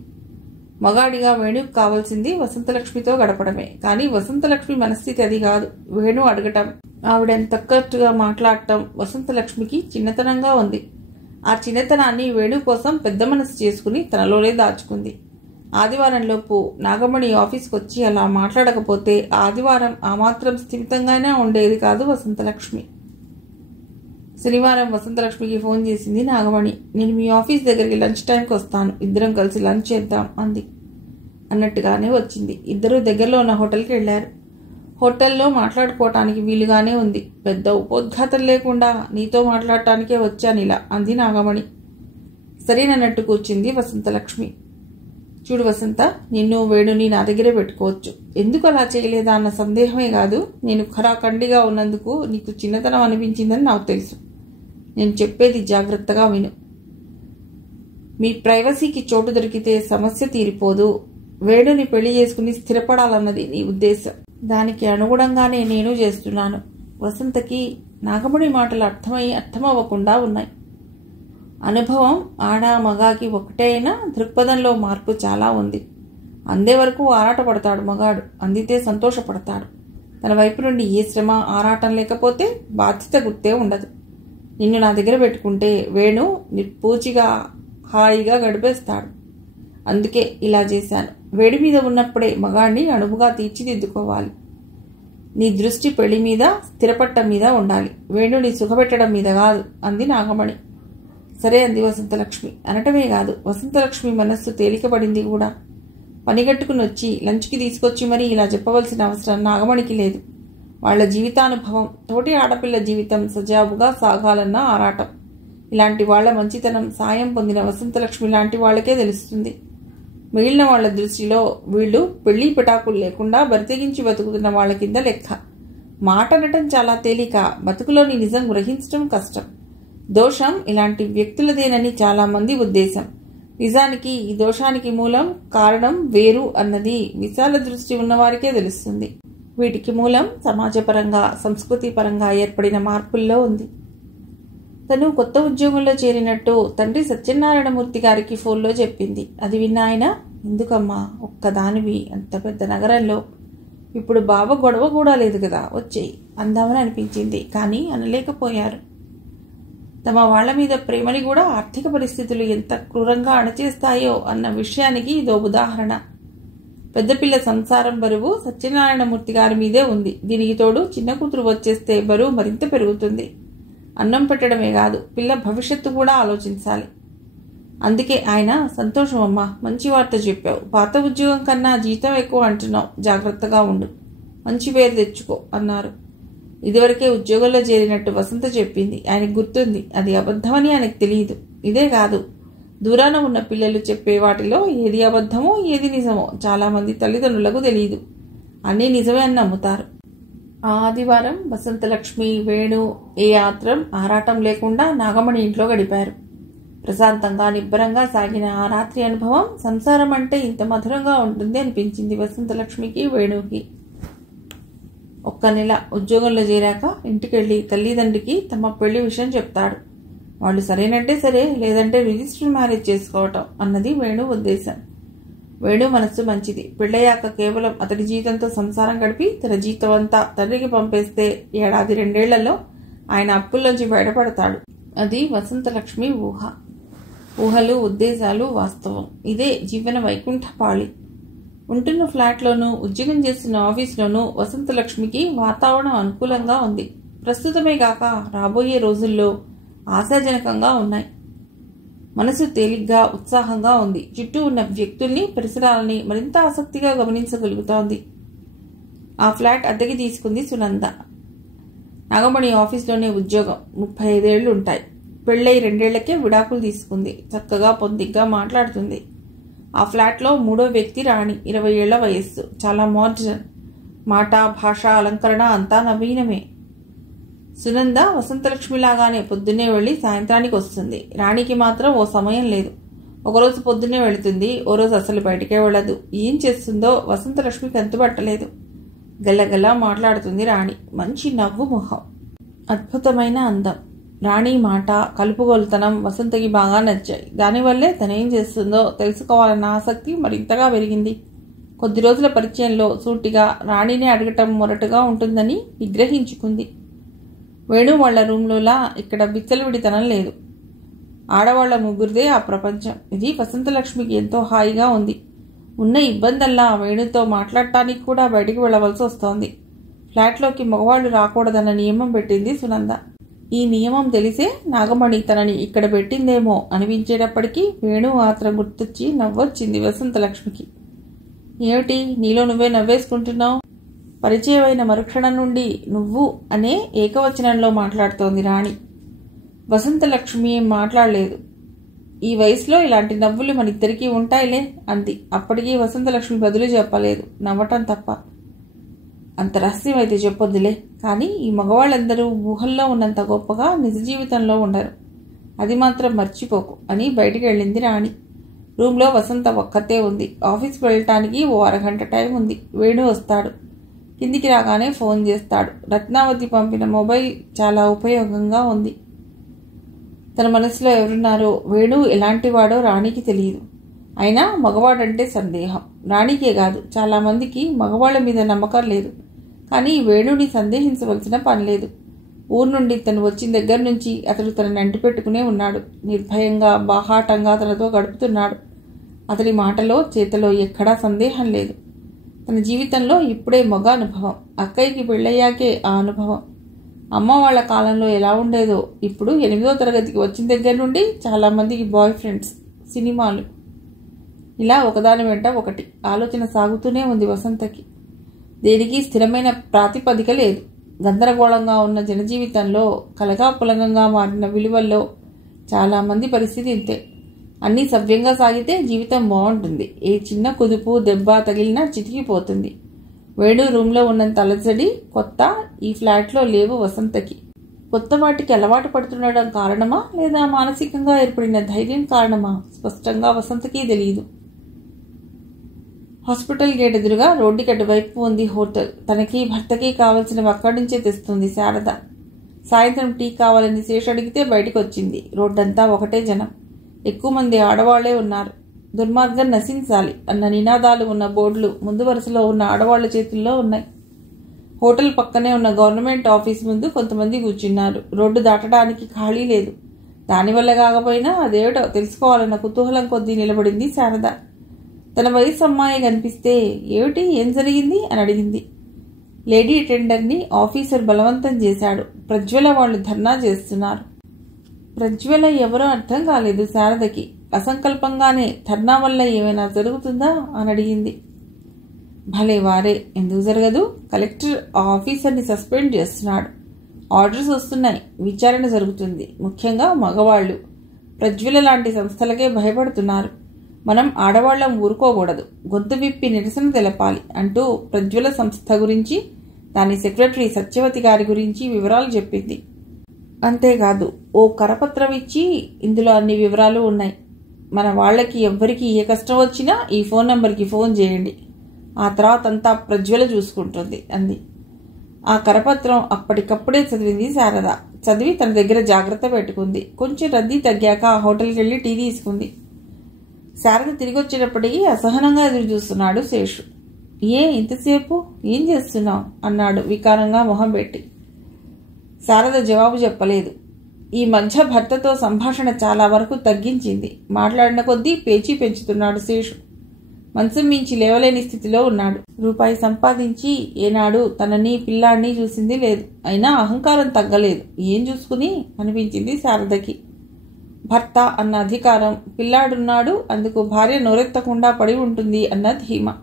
మగాడిగా వేణుకు కావాల్సింది వసంతలక్ష్మితో గడపడమే. కానీ వసంతలక్ష్మి మనస్థితి అది కాదు. వేణు అడగటం, ఆవిడెంత కరెక్ట్గా మాట్లాడటం వసంతలక్ష్మికి చిన్నతనంగా ఉంది. ఆ చిన్నతనాన్ని వేణు కోసం పెద్ద మనసు చేసుకుని తనలోనే దాచుకుంది. ఆదివారంలోపు నాగమణి ఆఫీస్కి వచ్చి అలా మాట్లాడకపోతే ఆదివారం ఆ మాత్రం స్థిమితంగానే ఉండేది కాదు వసంతలక్ష్మి. శనివారం వసంతలక్ష్మికి ఫోన్ చేసింది నాగమణి. నేను మీ ఆఫీస్ దగ్గరికి లంచ్ టైంకి వస్తాను, ఇద్దరం కలిసి లంచ్ చేద్దాం అంది. అన్నట్టుగానే వచ్చింది. ఇద్దరూ దగ్గరలో ఉన్న హోటల్కి వెళ్లారు. హోటల్లో మాట్లాడుకోవటానికి వీలుగానే ఉంది. పెద్ద ఉపోద్ఘాతం లేకుండా నీతో మాట్లాడటానికే వచ్చాను ఇలా అంది నాగమణి. సరేనన్నట్టు కూర్చుంది వసంతలక్ష్మి. చూడు వసంత, నిన్ను వేణుని నా దగ్గరే పెట్టుకోవచ్చు. ఎందుకు అలా చేయలేదా అన్న సందేహమే కాదు. నేను ఖరాఖండిగా ఉన్నందుకు నీకు చిన్నతనం అనిపించిందని నాకు తెలుసు. నేను చెప్పేది జాగ్రత్తగా విను. మీ ప్రైవసీకి చోటు దొరికితే సమస్య తీరిపోదు. వేణుని పెళ్లి చేసుకుని స్థిరపడాలన్నది నీ ఉద్దేశం. దానికి అనుగుణంగానే నేను చేస్తున్నాను. వసంతకి నాగమణి మాటలు అర్థమవ్వకుండా ఉన్నాయి. అనుభవం ఆడా మగాకి ఒకటే అయినా దృక్పథంలో మార్పు చాలా ఉంది. అందే వరకు ఆరాటపడతాడు మగాడు, అందితే సంతోషపడతాడు. తన వైపు నుండి ఏ శ్రమ ఆరాటం లేకపోతే బాధ్యత గుర్తే ఉండదు. నిన్ను నా దగ్గర పెట్టుకుంటే వేణు నిర్పూచిగా హాయిగా గడిపేస్తాడు. అందుకే ఇలా చేశాను. వేడి మీద ఉన్నప్పుడే మగాడిని అణువుగా తీర్చిదిద్దుకోవాలి. నీ దృష్టి పెళ్లి మీద, స్థిరపట్టం మీద ఉండాలి. వేణుని సుఖపెట్టడం మీద కాదు అంది నాగమణి. సరే అంది వసంతలక్ష్మి. అనటమే కాదు, వసంతలక్ష్మి మనస్సు తేలికపడింది కూడా. పనిగట్టుకుని వచ్చి లంచ్కి తీసుకొచ్చి మరీ ఇలా చెప్పవలసిన అవసరం నాగమణికి లేదు. వాళ్ల జీవితానుభవం, తోటి ఆడపిల్ల జీవితం సజావుగా సాగాలన్న ఆరాటం. ఇలాంటి వాళ్ల మంచితనం సాయం పొందిన వసంతలక్ష్మి లాంటి వాళ్లకే తెలుస్తుంది. మిగిలిన వాళ్ల దృష్టిలో వీళ్లు పెళ్లి పిటాకులు లేకుండా బరితెగించి బతుకుతున్న వాళ్ల కింద లెక్క. మాట అనటం చాలా తేలిక, బతుకులోని నిజం గ్రహించడం కష్టం. దోషం ఇలాంటి వ్యక్తులదేనని చాలా మంది ఉద్దేశం. నిజానికి ఈ దోషానికి మూలం, కారణం వేరు అన్నది విశాల దృష్టి ఉన్నవారికే తెలుస్తుంది. వీటికి మూలం సమాజపరంగా, సంస్కృతి పరంగా ఏర్పడిన మార్పుల్లో ఉంది. తను కొత్త ఉద్యోగంలో చేరినట్టు తండ్రి సత్యనారాయణమూర్తి గారికి ఫోన్లో చెప్పింది. అది విన్న ఆయన, ఎందుకమ్మా ఒక్కదానివి అంత పెద్ద నగరంలో? ఇప్పుడు బావ గొడవ కూడా లేదు కదా, వచ్చేయి అందామని అనిపించింది. కానీ అనలేకపోయారు. తమ వాళ్ల మీద ప్రేమని కూడా ఆర్థిక పరిస్థితులు ఎంత క్రూరంగా అణచేస్తాయో అన్న విషయానికి ఇదో ఉదాహరణ. పెద్దపిల్ల సంసారం బరువు సత్యనారాయణమూర్తి గారి మీదే ఉంది. దీనికి తోడు చిన్న కూతురు వచ్చేస్తే బరువు మరింత పెరుగుతుంది. అన్నం పెట్టడమే కాదు, పిల్ల భవిష్యత్తు కూడా ఆలోచించాలి. అందుకే ఆయన, సంతోషం అమ్మా, మంచి వార్త చెప్పావు. పాత ఉద్యోగం కన్నా జీతం ఎక్కువ అంటున్నావు, జాగ్రత్తగా ఉండు, మంచి పేరు తెచ్చుకో అన్నారు. ఇదివరకే ఉద్యోగంలో చేరినట్టు వసంత చెప్పింది. ఆయనకు గుర్తుంది. అది అబద్ధమని ఆయనకు తెలియదు. ఇదే కాదు, దూరాన ఉన్న పిల్లలు చెప్పే వాటిలో ఏది అబద్ధమో ఏది నిజమో చాలామంది తల్లిదండ్రులకు తెలియదు. అన్నీ నిజమే అని నమ్ముతారు. ఆ ఆదివారం వసంతలక్ష్మి, వేణు ఏ ఆరాటం లేకుండా నాగమణి ఇంట్లో గడిపారు. ప్రశాంతంగా నిబ్బరంగా సాగిన ఆ రాత్రి అనుభవం సంసారం అంటే ఇంత మధురంగా ఉంటుంది అనిపించింది వసంతలక్ష్మికి, వేణుకి. ఒక్క నెల ఉద్యోగంలో చేరాక ఇంటికెళ్ళి తల్లిదండ్రికి తమ పెళ్లి విషయం చెప్తాడు. వాళ్ళు సరేనంటే సరే, లేదంటే రిజిస్టర్ మ్యారేజ్ చేసుకోవటం అన్నది వేణు ఉద్దేశం. వేణు మనస్సు మంచిది. పెళ్ళయ్యాక కేవలం అతడి జీతంతో సంసారం గడిపి తన జీతం అంతా తండ్రికి పంపేస్తే ఏడాది 2 ఏళ్లలో ఆయన అప్పుల్లోంచి బయటపడతాడు. అది వసంతలక్ష్మి ఊహ. ఊహలు, ఉద్దేశాలు వాస్తవం. ఇదే జీవన వైకుంఠపాళి. ఉంటున్న ఫ్లాట్లోనూ ఉద్యోగం చేస్తున్న ఆఫీస్లోనూ వసంతలక్ష్మికి వాతావరణం అనుకూలంగా ఉంది. ప్రస్తుతమే కాక రాబోయే రోజుల్లో ఆశాజనకంగా ఉన్నాయి. మనసు తేలిగ్గా, ఉత్సాహంగా ఉంది. చుట్టూ ఉన్న వ్యక్తుల్ని, పరిసరాలని మరింత ఆసక్తిగా గమనించగలుగుతోంది. ఆ ఫ్లాట్ అద్దెకి తీసుకుంది సునంద. నాగమణి ఆఫీస్లోనే ఉద్యోగం. 35 ఏళ్లు ఉంటాయి. పెళ్ళై 2 ఏళ్లకే విడాకులు తీసుకుంది. చక్కగా పొందిగ్గా మాట్లాడుతుంది. ఆ ఫ్లాట్లో 3వ వ్యక్తి రాణి. 20 ఏళ్ల వయస్సు. చాలా మోడ్రన్. మాట, భాష, అలంకరణ అంతా నవీనమే. సునంద వసంతలక్ష్మిలాగానే పొద్దున్నే వెళ్లి సాయంత్రానికి వస్తుంది. రాణికి మాత్రం ఓ సమయం లేదు. ఒకరోజు పొద్దున్నే వెళుతుంది, ఓ రోజు అసలు బయటికే వెళ్ళదు. ఏం చేస్తుందో వసంతలక్ష్మికి అంతుపట్టలేదు. గల్లగల్లా మాట్లాడుతుంది రాణి. మంచి నవ్వు మొహం, అద్భుతమైన అందం. రాణి మాట, కలుపుగోలుతనం వసంతకి బాగా నచ్చాయి. దానివల్లే తనేం చేస్తుందో తెలుసుకోవాలన్న ఆసక్తి మరింతగా పెరిగింది. కొద్ది రోజుల పరిచయంలో సూటిగా రాణిని అడగటం మొరటుగా ఉంటుందని నిగ్రహించుకుంది. వేణు వాళ్ల రూమ్లోలా ఇక్కడ బిచ్చలవిడితనం లేదు. ఆడవాళ్ల ముగ్గురిదే ఆ ప్రపంచం. ఇది వసంతలక్ష్మికి ఎంతో హాయిగా ఉంది. ఉన్న ఇబ్బందల్లా వేణుతో మాట్లాడటానికి కూడా బయటికి వెళ్లవలసి వస్తోంది. ఫ్లాట్లోకి మగవాళ్లు రాకూడదన్న నియమం పెట్టింది సునంద. ఈ నియమం తెలిసే నాగమణి తనని ఇక్కడ పెట్టిందేమో అనిపించేటప్పటికీ వేణు ఆత్రం గుర్తొచ్చి నవ్వొచ్చింది వసంతలక్ష్మికి. ఏమిటి, నీలో నువ్వే నవ్వేసుకుంటున్నావు? పరిచయమైన మరుక్షణం నుండి నువ్వు అనే ఏకవచనంలో మాట్లాడుతోంది రాణి. వసంతలక్ష్మి ఏం మాట్లాడలేదు. ఈ వయసులో ఇలాంటి నవ్వులు మనిద్దరికీ ఉంటాయిలే అంది. అప్పటికీ వసంతలక్ష్మి బదులు చెప్పలేదు, నవ్వటం తప్ప. అంత రహస్యం అయితే చెప్పొద్దులే, కానీ ఈ మగవాళ్ళందరూ ఊహల్లో ఉన్నంత గొప్పగా నిజ జీవితంలో ఉండరు. అది మాత్రం మర్చిపోకు అని బయటికి వెళ్ళింది రాణి. రూమ్లో వసంత ఒక్కతే ఉంది. ఆఫీస్కి వెళ్ళటానికి ఓ అరగంట టైం ఉంది. వేణు వస్తాడు. కిందికి రాగానే ఫోన్ చేస్తాడు. రత్నావతి పంపిన మొబైల్ చాలా ఉపయోగంగా ఉంది. తన మనసులో ఎవరున్నారో, వేణు ఎలాంటివాడో రాణికి తెలియదు. అయినా మగవాడంటే సందేహం. రాణికే కాదు, చాలా మందికి మగవాళ్ల మీద నమ్మకం లేదు. కానీ వేణుని సందేహించవలసిన పని లేదు. ఊరు నుండి తను వచ్చిన దగ్గర నుంచి అతడు తనని అంటిపెట్టుకునే ఉన్నాడు. నిర్భయంగా, బాహాటంగా తనతో గడుపుతున్నాడు. అతడి మాటలో, చేతలో ఎక్కడా సందేహం లేదు. తన జీవితంలో ఇప్పుడే మగ అనుభవం. అక్కయ్యకి పెళ్ళయ్యాకే ఆ అనుభవం. అమ్మ వాళ్ళ కాలంలో ఎలా ఉండేదో. ఇప్పుడు 8వ తరగతికి వచ్చిన దగ్గర నుండి చాలా మందికి బాయ్ ఫ్రెండ్స్, సినిమాలు, ఇలా ఒకదాని వెంట ఒకటి ఆలోచన సాగుతూనే ఉంది వసంతకి. దేనికి స్థిరమైన ప్రాతిపదిక లేదు. గందరగోళంగా ఉన్న జనజీవితంలో, కలగాపులగంగా మారిన విలువల్లో చాలామంది పరిస్థితి ఇంతే. అన్నీ సవ్యంగా సాగితే జీవితం బాగుంటుంది. ఏ చిన్న కుదుపు, దెబ్బ తగిలినా చితికిపోతుంది. వేణు రూమ్లో ఉన్నంత అలజడి, కొత్త ఈ ఫ్లాట్లో లేవు వసంతకి. కొత్త వాటికి అలవాటు పడుతుండడం కారణమా, లేదా మానసికంగా ఏర్పడిన ధైర్యం కారణమా స్పష్టంగా వసంతకి తెలియదు. హాస్పిటల్ గేట్ ఎదురుగా రోడ్డుకి అటువైపు ఉంది హోటల్. తనకి, భర్తకి కావలసినవి అక్కడి నుంచే తెస్తుంది శారద. సాయంత్రం టీ కావాలని శేష్ అడిగితే బయటికి వచ్చింది. రోడ్డంతా ఒకటే జనం. ఎక్కువ మంది ఆడవాళ్లే ఉన్నారు. దుర్మార్గం నశించాలి అన్న నినాదాలు ఉన్న బోర్డులు ముందు వరుసలో ఉన్న ఆడవాళ్ల చేతుల్లో ఉన్నాయి. హోటల్ పక్కనే ఉన్న గవర్నమెంట్ ఆఫీస్ ముందు కొంతమంది కూర్చున్నారు. రోడ్డు దాటడానికి ఖాళీ లేదు. దానివల్ల కాకపోయినా అదేమిటో తెలుసుకోవాలన్న కుతూహలం కొద్దీ నిలబడింది శారద. తన వయసు అమ్మాయి కనిపిస్తే, ఏమిటి, ఏం జరిగింది అని అడిగింది. లేడీ అటెండర్ని ఆఫీసర్ బలవంతం చేశాడు. ప్రజ్వల వాళ్ళు ధర్నా చేస్తున్నారు. ప్రజ్వల ఎవరో అర్థం కాలేదు శారదకి. అసంకల్పంగానే ధర్నా వల్ల ఏమైనా జరుగుతుందా అని అడిగింది. భలే వారే, ఎందుకు జరగదు? కలెక్టర్ ఆ ఆఫీసర్ని సస్పెండ్ చేస్తున్నాడు. ఆర్డర్స్ వస్తున్నాయి, విచారణ జరుగుతుంది. ముఖ్యంగా మగవాళ్ళు ప్రజ్వల లాంటి సంస్థలకే భయపడుతున్నారు. మనం ఆడవాళ్లం ఊరుకోకూడదు, గొంతు విప్పి నిరసన తెలపాలి అంటూ ప్రజ్వల సంస్థ గురించి, దాని సెక్రటరీ సత్యవతి గారి గురించి వివరాలు చెప్పింది. అంతేకాదు ఓ కరపత్రం ఇచ్చి ఇందులో అన్ని వివరాలు ఉన్నాయి. మన వాళ్ళకి ఎవ్వరికి ఏ కష్టం వచ్చినా ఈ ఫోన్ నంబర్కి ఫోన్ చేయండి, ఆ తర్వాత అంతా ప్రజ్వల చూసుకుంటుంది అంది. ఆ కరపత్రం అప్పటికప్పుడే చదివింది శారద. చదివి తన దగ్గర జాగ్రత్త పెట్టుకుంది. కొంచెం రద్దీ తగ్గాక హోటల్కి వెళ్ళి టీ తీసుకుంది. శారద తిరిగి వచ్చేటప్పటికీ అసహనంగా ఎదురు చూస్తున్నాడు శేషు. ఇంతసేపు ఏం చేస్తున్నావు అన్నాడు వికారంగా మొహం పెట్టి. శారద జవాబు చెప్పలేదు. ఈ మధ్య భర్తతో సంభాషణ చాలా వరకు తగ్గించింది. మాట్లాడిన కొద్దీ పేచీ పెంచుతున్నాడు శేషు. మంచం మించి లేవలేని స్థితిలో ఉన్నాడు. రూపాయి సంపాదించి ఏనాడు తనని పిల్లాడిని చూసింది లేదు. అయినా అహంకారం తగ్గలేదు. ఏం చూసుకుని అనిపించింది శారదకి. భర్త అన్న అధికారం, పిల్లాడున్నాడు, అందుకు భార్య నోరెత్తకుండా పడి ఉంటుంది అన్న ధీమా.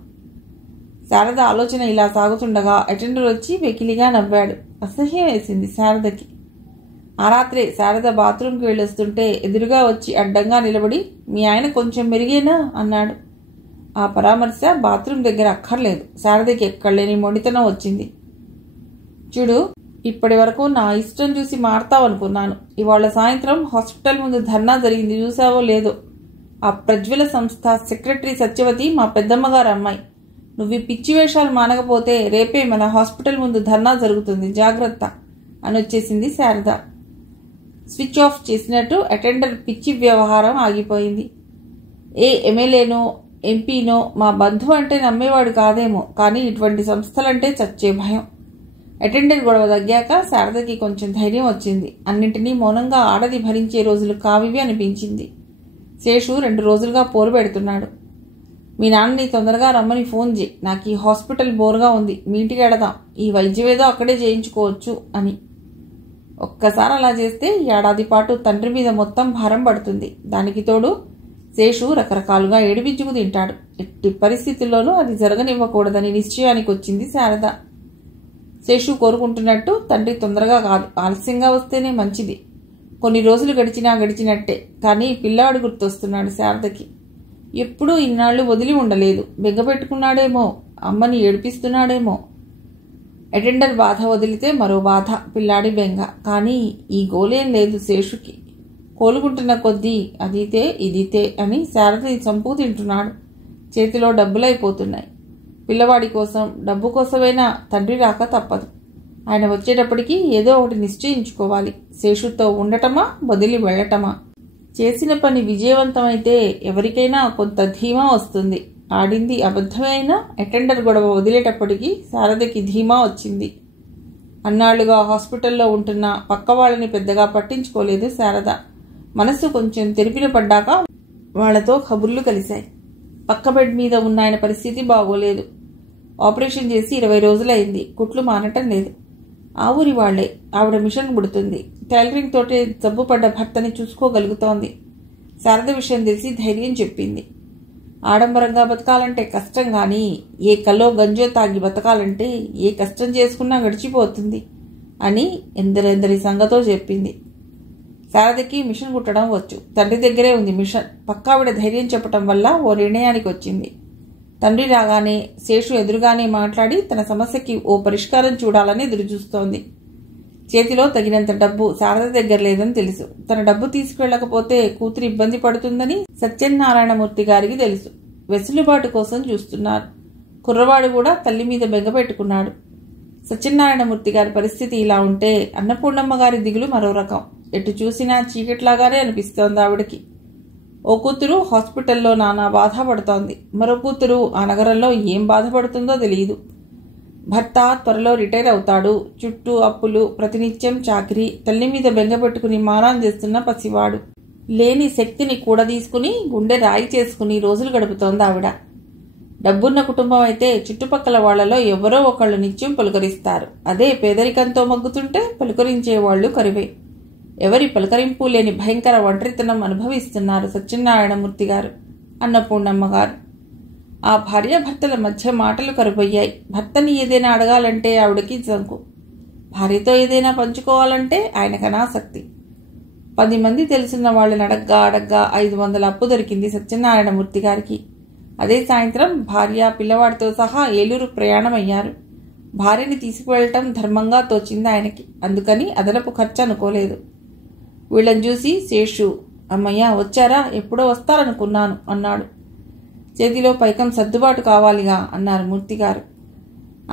శారద ఆలోచన ఇలా సాగుతుండగా అటెండర్ వచ్చి వెకిలిగా నవ్వాడు. అసహ్యం వేసింది శారదకి. ఆ రాత్రే శారద బాత్రూంకి వెళ్ళొస్తుంటే ఎదురుగా వచ్చి అడ్డంగా నిలబడి, మీ ఆయన కొంచెం మెరుగేనా అన్నాడు. ఆ పరామర్శ బాత్రూం దగ్గర అక్కర్లేదు. శారదకి ఎక్కడలేని మొండితనం వచ్చింది. చూడు, ఇప్పటి వరకు నా ఇష్టం చూసి మారతావనుకున్నాను. ఇవాళ సాయంత్రం హాస్పిటల్ ముందు ధర్నా జరిగింది, చూసావో లేదో? ఆ ప్రజ్వల సంస్థ సెక్రటరీ సత్యవతి మా పెద్దమ్మగారు అమ్మాయి. నువ్వు ఈ పిచ్చి వేషాలు మానకపోతే రేపే మన హాస్పిటల్ ముందు ధర్నా జరుగుతుంది, జాగ్రత్త అని వచ్చేసింది శారద. స్విచ్ ఆఫ్ చేసినట్టు అటెండర్ పిచ్చి వ్యవహారం ఆగిపోయింది. ఏ ఎమ్మెల్యేనో ఎంపీనో మా బంధువు అంటే నమ్మేవాడు కాదేమో, కానీ ఇటువంటి సంస్థలంటే చచ్చే భయం. అటెండర్ గొడవ తగ్గాక శారదకి కొంచెం ధైర్యం వచ్చింది. అన్నింటినీ మౌనంగా ఆడది భరించే రోజులు కావివి అనిపించింది. శేషు 2 రోజులుగా పోరు పెడుతున్నాడు. మీ నాన్నని తొందరగా రమ్మని ఫోన్ చేయి, నాకు ఈ హాస్పిటల్ బోర్గా ఉంది, మీ ఇంటికి వెళదాం, ఈ వైద్యమేదో అక్కడే చేయించుకోవచ్చు అని. ఒక్కసారి అలా చేస్తే ఏడాది పాటు తండ్రి మీద మొత్తం భారం పడుతుంది. దానికి తోడు శేషు రకరకాలుగా ఏడిపించుకు తింటాడు. ఎట్టి పరిస్థితుల్లోనూ అది జరగనివ్వకూడదని నిశ్చయానికి వచ్చింది శారద. శేషు కోరుకుంటున్నట్టు తండ్రి తొందరగా కాదు, ఆలస్యంగా వస్తేనే మంచిది. కొన్ని రోజులు గడిచినట్టే, కానీ పిల్లాడు గుర్తొస్తున్నాడు శారదకి. ఎప్పుడూ ఇన్నాళ్లు వదిలి ఉండలేదు. బెంగపెట్టుకున్నాడేమో, అమ్మని ఏడిపిస్తున్నాడేమో. అటెండర్ బాధ వదిలితే మరో బాధ, పిల్లాడి బెంగ. కానీ ఈ గోలేం లేదు శేషుకి. కోలుకుంటున్న కొద్దీ అదితే ఇదితే అని శారదని చంపు తింటున్నాడు. చేతిలో డబ్బులైపోతున్నాయి. పిల్లవాడి కోసం, డబ్బు కోసమైనా తండ్రి రాక తప్పదు. ఆయన వచ్చేటప్పటికి ఏదో ఒకటి నిశ్చయించుకోవాలి. శేషుతో ఉండటమా, వదిలి వెళ్లటమా? చేసిన పని విజయవంతమైతే ఎవరికైనా కొంత ధీమా వస్తుంది. ఆడింది అబద్ధమైనా అటెండర్ గొడవ వదిలేటప్పటికీ శారదకి ధీమా వచ్చింది. అన్నాళ్లుగా హాస్పిటల్లో ఉంటున్న పక్క వాళ్ళని పెద్దగా పట్టించుకోలేదు శారద. మనసు కొంచెం తెరిపిన పడ్డాక వాళ్లతో కబుర్లు కలిశాయి. పక్క బెడ్ మీద ఉన్న ఆయన పరిస్థితి బాగోలేదు. ఆపరేషన్ చేసి 20 రోజులైంది. కుట్లు మానటం లేదు. ఆ ఊరి వాళ్లే. ఆవిడ మిషన్ కుడుతుంది. టైలరింగ్ తోటే జబ్బు పడ్డ భర్తని చూసుకోగలుగుతోంది. శారద విషయం తెలిసి ధైర్యం చెప్పింది. ఆడంబరంగా బతకాలంటే కష్టం, కానీ ఏ కల్లో గంజో తాగి బతకాలంటే ఏ కష్టం చేసుకున్నా గడిచిపోతుంది అని ఎందరెందరి సంగతో చెప్పింది. శారదకి మిషన్ కుట్టడం వచ్చు. తండ్రి దగ్గరే ఉంది మిషన్. పక్కావిడ ధైర్యం చెప్పటం వల్ల ఓ నిర్ణయానికి వచ్చింది. తండ్రి రాగానే శేషు ఎదురుగానే మాట్లాడి తన సమస్యకి ఓ పరిష్కారం చూడాలని ఎదురుచూస్తోంది. చేతిలో తగినంత డబ్బు శారద దగ్గర లేదని తెలుసు. తన డబ్బు తీసుకెళ్లకపోతే కూతురు ఇబ్బంది పడుతుందని సత్యనారాయణమూర్తి గారికి తెలుసు. వెసులుబాటు కోసం చూస్తున్నారు. కుర్రవాడు కూడా తల్లి మీద బెంగ పెట్టుకున్నాడు. సత్యనారాయణమూర్తి గారి పరిస్థితి ఇలా ఉంటే అన్నపూర్ణమ్మ గారి దిగులు మరో రకం. ఎటు చూసినా చీకట్లాగానే అనిపిస్తోంది ఆవిడకి. ఓ కూతురు హాస్పిటల్లో నానా బాధపడుతోంది. మరో కూతురు ఆ నగరంలో ఏం బాధపడుతుందో తెలియదు. భర్త త్వరలో రిటైర్ అవుతాడు. చుట్టూ అప్పులు, ప్రతినిత్యం చాకరీ, తల్లి మీద బెంగ పెట్టుకుని మారాం చేస్తున్న పసివాడు. లేని శక్తిని కూడా తీసుకుని గుండె రాయి చేసుకుని రోజులు గడుపుతోంది ఆవిడ. డబ్బున్న కుటుంబం అయితే చుట్టుపక్కల వాళ్లలో ఎవరో ఒకళ్ళు నిత్యం పలుకరిస్తారు. అదే పేదరికంతో మగ్గుతుంటే పలుకరించేవాళ్లు కరువే. ఎవరి పలకరింపు లేని భయంకర ఒంటరితనం అనుభవిస్తున్నారు సత్యనారాయణమూర్తి గారు, అన్నపూర్ణమ్మ గారు. ఆ భార్యాభర్తల మధ్య మాటలు కరువయ్యాయి. భర్తని ఏదైనా అడగాలంటే ఆవిడకి జంకు, భార్యతో ఏదైనా పంచుకోవాలంటే ఆయనకు అనాసక్తి. 10 మంది తెలుసున్న వాళ్ళని అడగ్గా 500 అప్పు దొరికింది సత్యనారాయణమూర్తి గారికి. అదే సాయంత్రం భార్య పిల్లవాడితో సహా ఏలూరు ప్రయాణమయ్యారు. భార్యని తీసుకువెళ్లటం ధర్మంగా తోచింది ఆయనకి. అందుకని అదనపు ఖర్చు అనుకోలేదు. వీళ్ళని చూసి శేషు, అమ్మయ్య వచ్చారా, ఎప్పుడో వస్తారనుకున్నాను అన్నాడు. చేతిలో పైకం సర్దుబాటు కావాలిగా అన్నారు మూర్తిగారు.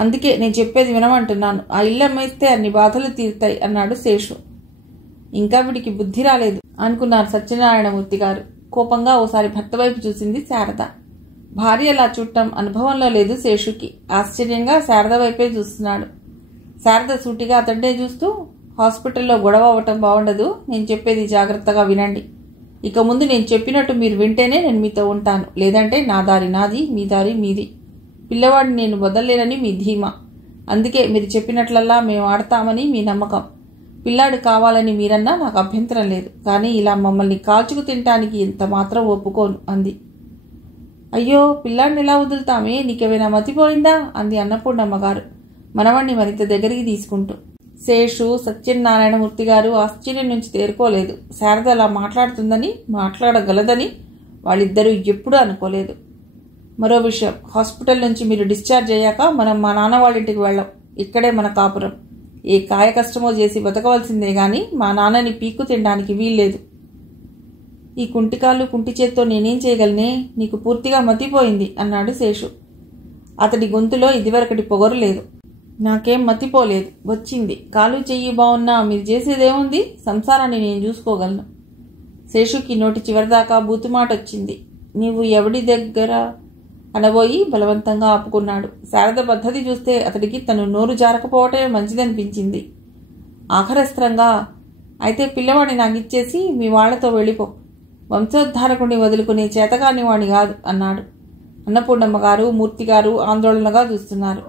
అందుకే నేను చెప్పేది వినమంటున్నాను. ఆ ఇల్లు అమ్మేస్తే అన్ని బాధలు తీరుతాయి అన్నాడు శేషు. ఇంకా వీడికి బుద్ధి రాలేదు అనుకున్నారు సత్యనారాయణమూర్తి గారు. కోపంగా ఓసారి భర్త వైపు చూసింది శారద. భార్య అలా చూడటం అనుభవంలో లేదు శేషుకి. ఆశ్చర్యంగా శారద వైపే చూస్తున్నాడు. శారద సూటిగా అతడే చూస్తూ, హాస్పిటల్లో గొడవ అవ్వటం బాగుండదు. నేను చెప్పేది జాగ్రత్తగా వినండి. ఇక ముందు నేను చెప్పినట్టు మీరు వింటేనే నేను మీతో ఉంటాను. లేదంటే నా దారి నాది, మీ దారి మీది. పిల్లవాడిని నేను వదలలేనని మీ ధీమా. అందుకే మీరు చెప్పినట్లల్లా మేము ఆడతామని మీ నమ్మకం. పిల్లాడు కావాలని మీరన్నా నాకు అభ్యంతరం లేదు. కానీ ఇలా మమ్మల్ని కాల్చుకు తినటానికి ఇంత మాత్రం ఒప్పుకోను అంది. అయ్యో, పిల్లాడిని ఎలా వదులుతామే, నీకేమైనా మతిపోయిందా అంది అన్నపూర్ణమ్మ గారు మనవణ్ణి మరింత దగ్గరికి తీసుకుంటూ. శేషు, సత్యనారాయణమూర్తి గారు ఆశ్చర్యం నుంచి తేరుకోలేదు. శారద అలా మాట్లాడుతుందని, మాట్లాడగలదని వాళ్ళిద్దరూ ఎప్పుడూ అనుకోలేదు. మరో విషయం, హాస్పిటల్ నుంచి మీరు డిశ్చార్జ్ అయ్యాక మనం మా నాన్న వాళ్ళ ఇంటికి వెళ్ళాం. ఇక్కడే మన కాపురం. ఏ కాయ కష్టమో చేసి బతకవలసిందే గాని మా నాన్నని పీక్కు తినడానికి వీల్లేదు. ఈ కుంటికాళ్ళు కుంటి చేత్తో నేనేం చేయగలనే, నీకు పూర్తిగా మతిపోయింది అన్నాడు శేషు. అతడి గొంతులో ఇదివరకటి పొగరు లేదు. నాకేం మతిపోలేదు, వచ్చింది. కాలు చెయ్యి బాగున్నా మీరు చేసేదేముంది, సంసారాన్ని నేను చూసుకోగలను. శేషుకి నోటి చివరిదాకా బూతుమాట వచ్చింది. నీవు ఎవడి దగ్గర అనబోయి బలవంతంగా ఆపుకున్నాడు. శారద పద్ధతి చూస్తే అతడికి తను నోరు జారకపోవటమే మంచిదనిపించింది. ఆఖరస్త్రంగా, అయితే పిల్లవాడిని నాకిచ్చేసి మీ వాళ్లతో వెళ్ళిపో. వంశోద్ధారకుడిని వదులుకునే చేతగాని వాణ్ణి కాదు అన్నాడు. అన్నపూర్ణమ్మ గారు, మూర్తిగారు ఆందోళనగా చూస్తున్నారు.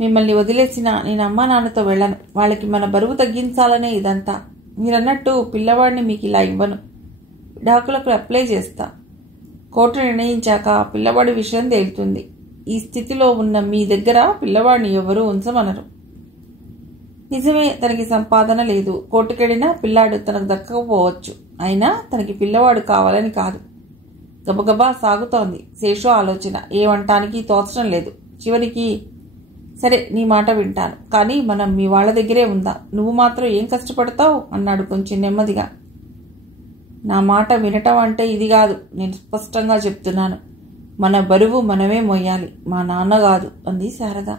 మిమ్మల్ని వదిలేసిన నేను అమ్మా నాన్నతో వెళ్ళను. వాళ్ళకి మన బరువు తగ్గించాలనే ఇదంతా. మీరన్నట్టు పిల్లవాడిని మీకు ఇలా ఇవ్వను. విడాకులకు అప్లై చేస్తా. కోర్టు నిర్ణయించాక పిల్లవాడి విషయం తేలుతుంది. ఈ స్థితిలో ఉన్న మీ దగ్గర పిల్లవాడిని ఎవరూ ఉంచమనరు. నిజమే, తనకి సంపాదన లేదు. కోర్టుకెళ్ళినా పిల్లాడు తనకు దక్కకపోవచ్చు. అయినా తనకి పిల్లవాడు కావాలని కాదు. గబగబా సాగుతోంది శేషు ఆలోచన. ఏమంటానికి తోచడం లేదు. చివరికి, సరే నీ మాట వింటాను, కానీ మనం మీ వాళ్ళ దగ్గరే ఉందాం. నువ్వు మాత్రం ఏం కష్టపడతావు అన్నాడు కొంచెం నెమ్మదిగా. నా మాట వినటం అంటే ఇది కాదు. నేను స్పష్టంగా చెప్తున్నాను. మన బరువు మనమే మోయాలి, మా నాన్న కాదు అంది శారద.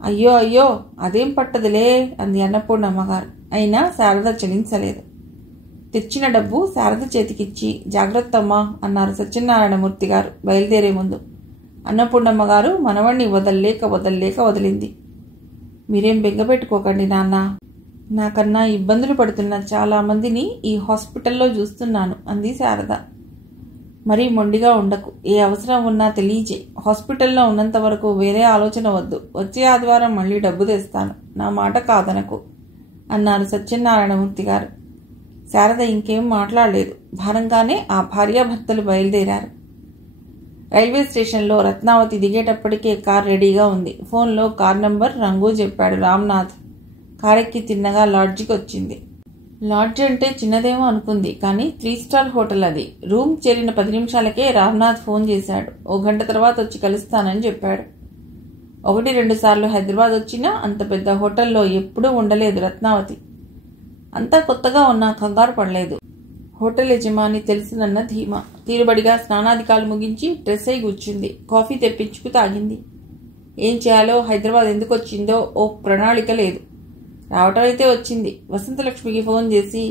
అయ్యో అయ్యో, అదేం పట్టదులే అంది అన్నపూర్ణమ్మగారు. అయినా శారద చలించలేదు. తెచ్చిన డబ్బు శారద చేతికిచ్చి, జాగ్రత్తమ్మా అన్నారు సత్యనారాయణమూర్తి గారు బయలుదేరే ముందు. అన్నపూర్ణమ్మగారు మనవణ్ణి వదల్లేక వదిలింది. మీరేం బెంగపెట్టుకోకండి నాన్న. నాకన్నా ఇబ్బందులు పడుతున్న చాలా మందిని ఈ హాస్పిటల్లో చూస్తున్నాను అంది శారద. మరీ మొండిగా ఉండకు. ఏ అవసరం ఉన్నా తెలియజేయి. హాస్పిటల్లో ఉన్నంత వరకు వేరే ఆలోచన వద్దు. వచ్చే ఆదివారం మళ్ళీ డబ్బు తెస్తాను. నా మాట కాదనకు అన్నారు సత్యనారాయణమూర్తి గారు. శారద ఇంకేం మాట్లాడలేదు. భారంగానే ఆ భార్యాభర్తలు బయలుదేరారు. రైల్వే స్టేషన్లో రత్నావతి దిగేటప్పటికే కార్ రెడీగా ఉంది. ఫోన్లో కార్ నంబర్, రంగు చెప్పాడు రామ్నాథ్. కారెక్కి తిన్నగా లాడ్జికి వచ్చింది. లాడ్జ్ అంటే చిన్నదేమో అనుకుంది, కానీ 3 స్టార్ హోటల్ అది. రూమ్ చేరిన 10 నిమిషాలకే రామ్నాథ్ ఫోన్ చేశాడు. 1 గంట తర్వాత వచ్చి కలుస్తానని చెప్పాడు. 1-2 సార్లు హైదరాబాద్ వచ్చినా అంత పెద్ద హోటల్లో ఎప్పుడూ ఉండలేదు రత్నావతి. అంతా కొత్తగా ఉన్నా కంగారు పడలేదు. హోటల్ యజమాని తెలుసునన్న ధీమా. తీరుబడిగా స్నానాధికాలు ముగించి డ్రెస్ అయి కూర్చుంది. కాఫీ తెప్పించుకు తాగింది. ఏం చేయాలో, హైదరాబాద్ ఎందుకు వచ్చిందో ఓ ప్రణాళిక లేదు. రావటం అయితే వచ్చింది. వసంతలక్ష్మికి ఫోన్ చేసి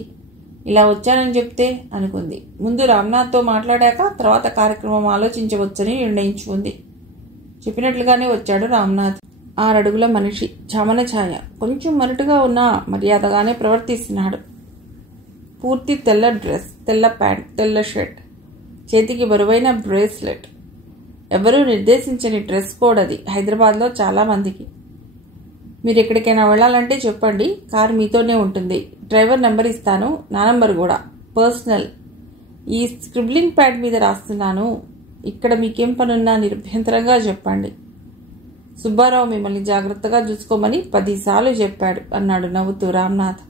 ఇలా వచ్చానని చెప్తే అనుకుంది. ముందు రామ్నాథ్తో మాట్లాడాక తర్వాత కార్యక్రమం ఆలోచించవచ్చని నిర్ణయించుకుంది. చెప్పినట్లుగానే వచ్చాడు రామ్నాథ్. 6 అడుగుల మనిషి, చమన ఛాయ. కొంచెం మరటుగా ఉన్నా మర్యాదగానే ప్రవర్తిస్తున్నాడు. పూర్తి తెల్ల డ్రెస్, తెల్ల ప్యాంట్, తెల్ల షర్ట్, చేతికి బరువైన బ్రేస్లెట్. ఎవరూ నిర్దేశించని డ్రెస్ కోడ్ అది హైదరాబాద్లో చాలామందికి. మీరు ఎక్కడికైనా వెళ్ళాలంటే చెప్పండి, కారు మీతోనే ఉంటుంది. డ్రైవర్ నెంబర్ ఇస్తాను, నా నంబర్ కూడా పర్సనల్. ఈ స్క్రిబ్లింగ్ ప్యాడ్ మీద రాస్తున్నాను. ఇక్కడ మీకేం పనున్నా నిర్భ్యంతరంగా చెప్పండి. సుబ్బారావు మిమ్మల్ని జాగ్రత్తగా చూసుకోమని 10 సార్లు చెప్పాడు అన్నాడు నవ్వుతూ రామ్నాథ్.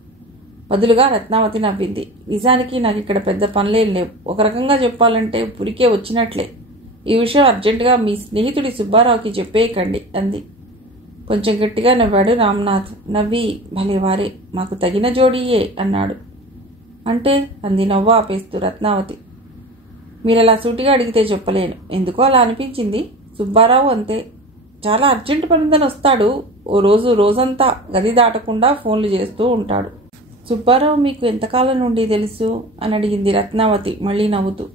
బదులుగా రత్నావతి నవ్వింది. నిజానికి నాకు ఇక్కడ పెద్ద పనులేం లేవు. ఒక రకంగా చెప్పాలంటే పురికే వచ్చినట్లే. ఈ విషయం అర్జెంటుగా మీ స్నేహితుడి సుబ్బారావుకి చెప్పేయకండి అంది. కొంచెం గట్టిగా నవ్వాడు రామ్నాథ్. నవ్వి భలేవారే, మాకు తగిన జోడీయే అన్నాడు. అంటే అంది నవ్వు ఆపేస్తూ రత్నావతి. మీరలా సూటిగా అడిగితే చెప్పలేను. ఎందుకో అలా అనిపించింది. సుబ్బారావు అంతే. చాలా అర్జెంటు పనిందని వస్తాడు. ఓ రోజంతా గది దాటకుండా ఫోన్లు చేస్తూ ఉంటాడు. సుబ్బారావు మీకు ఎంతకాలం నుండి తెలుసు అని అడిగింది రత్నావతి మళ్ళీ నవ్వుతూ.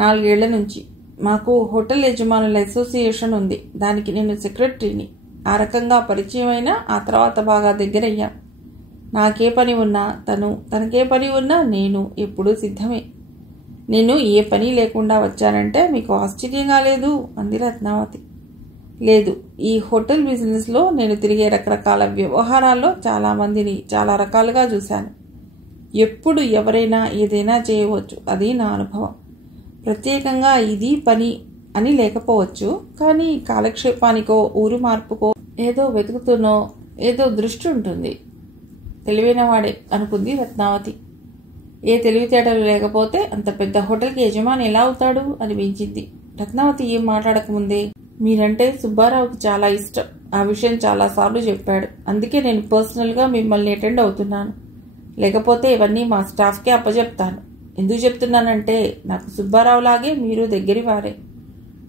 4 ఏళ్ల నుంచి. మాకు హోటల్ యజమానుల అసోసియేషన్ ఉంది. దానికి నేను సెక్రటరీని. ఆ రకంగా పరిచయమైనా ఆ తర్వాత బాగా దగ్గరయ్యాం. నాకే పని ఉన్నా తనకే పని ఉన్నా నేను ఎప్పుడూ సిద్ధమే. నేను ఏ పని లేకుండా వచ్చానంటే మీకు ఆశ్చర్యంగా లేదు అంది రత్నావతి. లేదు, ఈ హోటల్ బిజినెస్లో నేను తిరిగే రకరకాల వ్యవహారాల్లో చాలామందిని చాలా రకాలుగా చూశాను. ఎప్పుడు ఎవరైనా ఏదైనా చేయవచ్చు, అది నా అనుభవం. ప్రత్యేకంగా ఇది పని అని లేకపోవచ్చు, కానీ కాలక్షేపానికో ఊరు మార్పుకో ఏదో వెతుకుతున్నో ఏదో దృష్టి ఉంటుంది. తెలివైన వాడే అనుకుంది రత్నావతి. ఏ తెలివితేటలు లేకపోతే అంత పెద్ద హోటల్కి యజమాని ఎలా అవుతాడు అనిపించింది. రత్నావతి ఏం మాట్లాడకముందే మీరంటే సుబ్బారావుకి చాలా ఇష్టం. ఆ విషయం చాలాసార్లు చెప్పాడు. అందుకే నేను పర్సనల్గా మిమ్మల్ని అటెండ్ అవుతున్నాను. లేకపోతే ఇవన్నీ మా స్టాఫ్కే అప్పచెప్తాను. ఎందుకు చెప్తున్నానంటే నాకు సుబ్బారావులాగే మీరు దగ్గరి వారే.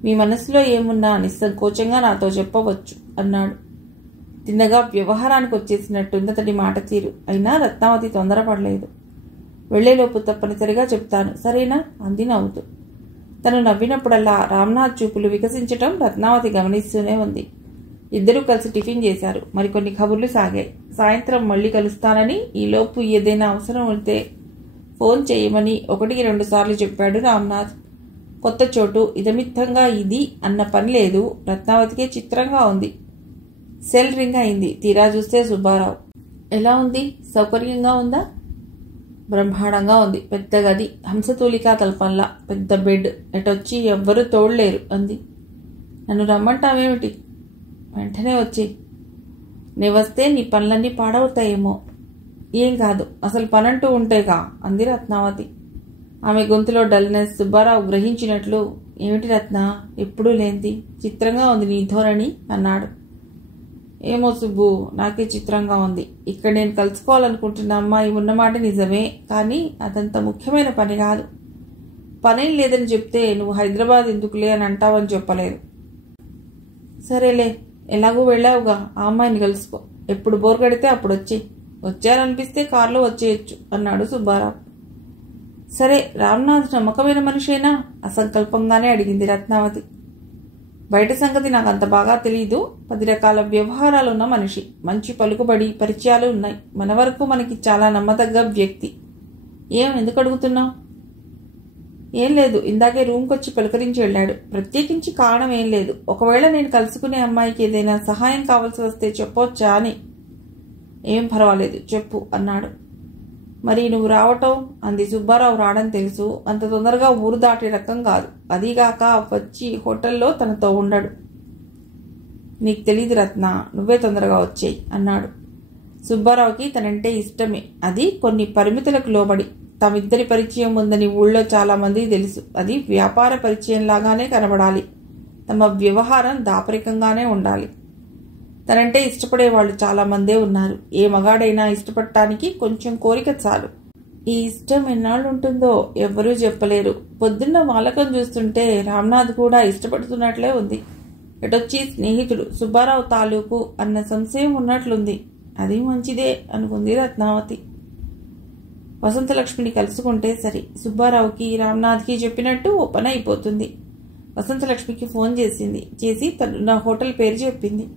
మీ మనసులో ఏమున్నా నిస్సంకోచంగా నాతో చెప్పవచ్చు అన్నాడు. తిన్నగా వ్యవహారానికి వచ్చేసినట్టుంది అతడి మాట తీరు. అయినా రత్నావతి తొందరపడలేదు. వెళ్లేలోపు తప్పనిసరిగా చెప్తాను, సరేనా అంది నవ్వుతూ. తను నవ్వినప్పుడల్లా రామ్నాథ్ చూపులు వికసించటం రత్నావతి గమనిస్తూనే ఉంది. ఇద్దరూ కలిసి టిఫిన్ చేశారు. మరికొన్ని కబుర్లు సాగాయి. సాయంత్రం మళ్లీ కలుస్తానని, ఈలోపు ఏదైనా అవసరం ఉంటే ఫోన్ చేయమని 1-2 సార్లు చెప్పాడు రామ్నాథ్. కొత్త చోటు, ఇదమిత్తంగా ఇది అన్న పని లేదు. రత్నావతికే చిత్రంగా ఉంది. సెల్ రింగ్ అయింది. తీరా చూస్తే సుబ్బారావు. ఎలా ఉంది? సౌకర్యంగా ఉందా? బ్రహ్మాండంగా ఉంది. పెద్ద గది, హంసతూలికా తల్పంలా, పెద్ద బెడ్. ఎటొచ్చి ఎవ్వరూ తోడలేరు అంది. నన్ను రమ్మంటావేమిటి? వెంటనే వచ్చి. నే వస్తే నీ పనులన్నీ పాడవుతాయేమో. ఏం కాదు, అసలు పనంటూ ఉంటేగా అంది రత్నావతి. ఆమె గొంతులో డల్నెస్ సుబ్బారావు గ్రహించినట్లు. ఏమిటి రత్న, ఎప్పుడూ లేంది? చిత్రంగా ఉంది నీ ధోరణి అన్నాడు. ఏమో సుబ్బు, నాకే చిత్రంగా ఉంది. ఇక్కడ నేను కలుసుకోవాలనుకుంటున్న అమ్మాయి ఉన్నమాట నిజమే, కానీ అదంత ముఖ్యమైన పని కాదు. పనేం లేదని చెప్తే నువ్వు హైదరాబాద్ ఎందుకులే అని అంటావని చెప్పలేదు. సరేలే, ఎలాగూ వెళ్ళావుగా, ఆ అమ్మాయిని కలుసుకో. ఎప్పుడు బోర్ కడితే అప్పుడు వచ్చారనిపిస్తే కారులో వచ్చేయచ్చు అన్నాడు సుబ్బారావు. సరే, రామ్నాథ్ నమ్మకమైన మనిషేనా? అసంకల్పంగానే అడిగింది రత్నావతి. బయట సంగతి నాకు అంత బాగా తెలీదు. 10 రకాల వ్యవహారాలున్న మనిషి. మంచి పలుకుబడి, పరిచయాలు ఉన్నాయి. మన వరకు మనకి చాలా నమ్మదగ్గ వ్యక్తి. ఎందుకు అడుగుతున్నావు? ఏం లేదు, ఇందాకే రూమ్కొచ్చి పలకరించి వెళ్ళాడు. ప్రత్యేకించి కారణం ఏం లేదు. ఒకవేళ నేను కలుసుకునే అమ్మాయికి ఏదైనా సహాయం కావాల్సి వస్తే చెప్పొచ్చా అని. ఏం పర్వాలేదు, చెప్పు అన్నాడు. మరి నువ్వు రావటం అంది. సుబ్బారావు రావడం తెలుసు. అంత తొందరగా ఊరు దాటే రకం కాదు. అదీగాక వచ్చి హోటల్లో తనతో ఉండడు. నీకు తెలీదు రత్న, నువ్వే తొందరగా వచ్చేయి అన్నాడు. సుబ్బారావుకి తనంటే ఇష్టమే. అది కొన్ని పరిమితులకు లోబడి. తమిద్దరి పరిచయం ఉందని ఊళ్ళో చాలా మందికి తెలుసు. అది వ్యాపార పరిచయం లాగానే కనబడాలి. తమ వ్యవహారం దాపరికంగానే ఉండాలి. తనంటే ఇష్టపడేవాళ్ళు చాలా మందే ఉన్నారు. ఏ మగాడైనా ఇష్టపడటానికి కొంచెం కోరిక చాలు. ఈ ఇష్టం ఎన్నాళ్ళు ఉంటుందో ఎవ్వరూ చెప్పలేరు. పొద్దున్న వాలకం చూస్తుంటే రామ్నాథ్ కూడా ఇష్టపడుతున్నట్లే ఉంది. ఎటొచ్చి స్నేహితుడు సుబ్బారావు తాలూకు అన్న సంశయం ఉన్నట్లుంది. అది మంచిదే అనుకుంది రత్నావతి. వసంతలక్ష్మిని కలుసుకుంటే సరి. సుబ్బారావుకి రామ్నాథ్కి చెప్పినట్టు ఓ పని అయిపోతుంది. వసంతలక్ష్మికి ఫోన్ చేసి తను నా హోటల్ పేరు చెప్పింది.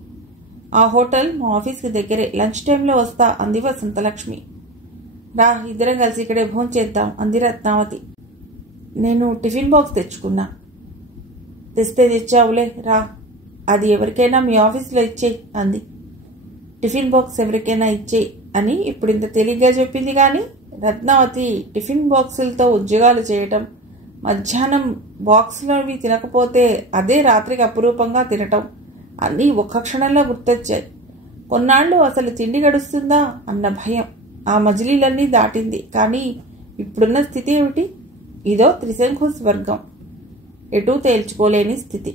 ఆ హోటల్ మా ఆఫీస్కి దగ్గరే. లంచ్ టైంలో వస్తా అంది వసంతలక్ష్మి. రా, ఇద్దరం కలిసి ఇక్కడే భోంచేద్దాం అంది రత్నావతి. నేను టిఫిన్ బాక్స్ తెచ్చుకున్నా. తెస్తే తెచ్చావులే రా, అది ఎవరికైనా మీ ఆఫీస్లో ఇచ్చేయి అంది. టిఫిన్ బాక్స్ ఎవరికైనా ఇచ్చేయి అని ఇప్పుడు ఇంత తేలిగ్గా చెప్పింది. కానీ రత్నావతి టిఫిన్ బాక్సులతో ఉద్యోగాలు చేయటం, మధ్యాహ్నం బాక్సులోవి తినకపోతే అదే రాత్రికి అపురూపంగా తినటం అన్నీ ఒక్క క్షణంలో గుర్తొచ్చాయి. కొన్నాళ్ళు అసలు తిండి గడుస్తుందా అన్న భయం ఆ మజిలీలన్నీ దాటింది. కానీ ఇప్పుడున్న స్థితి ఏమిటి? ఇదో త్రిశంకు స్వర్గం, ఎటూ తేల్చుకోలేని స్థితి.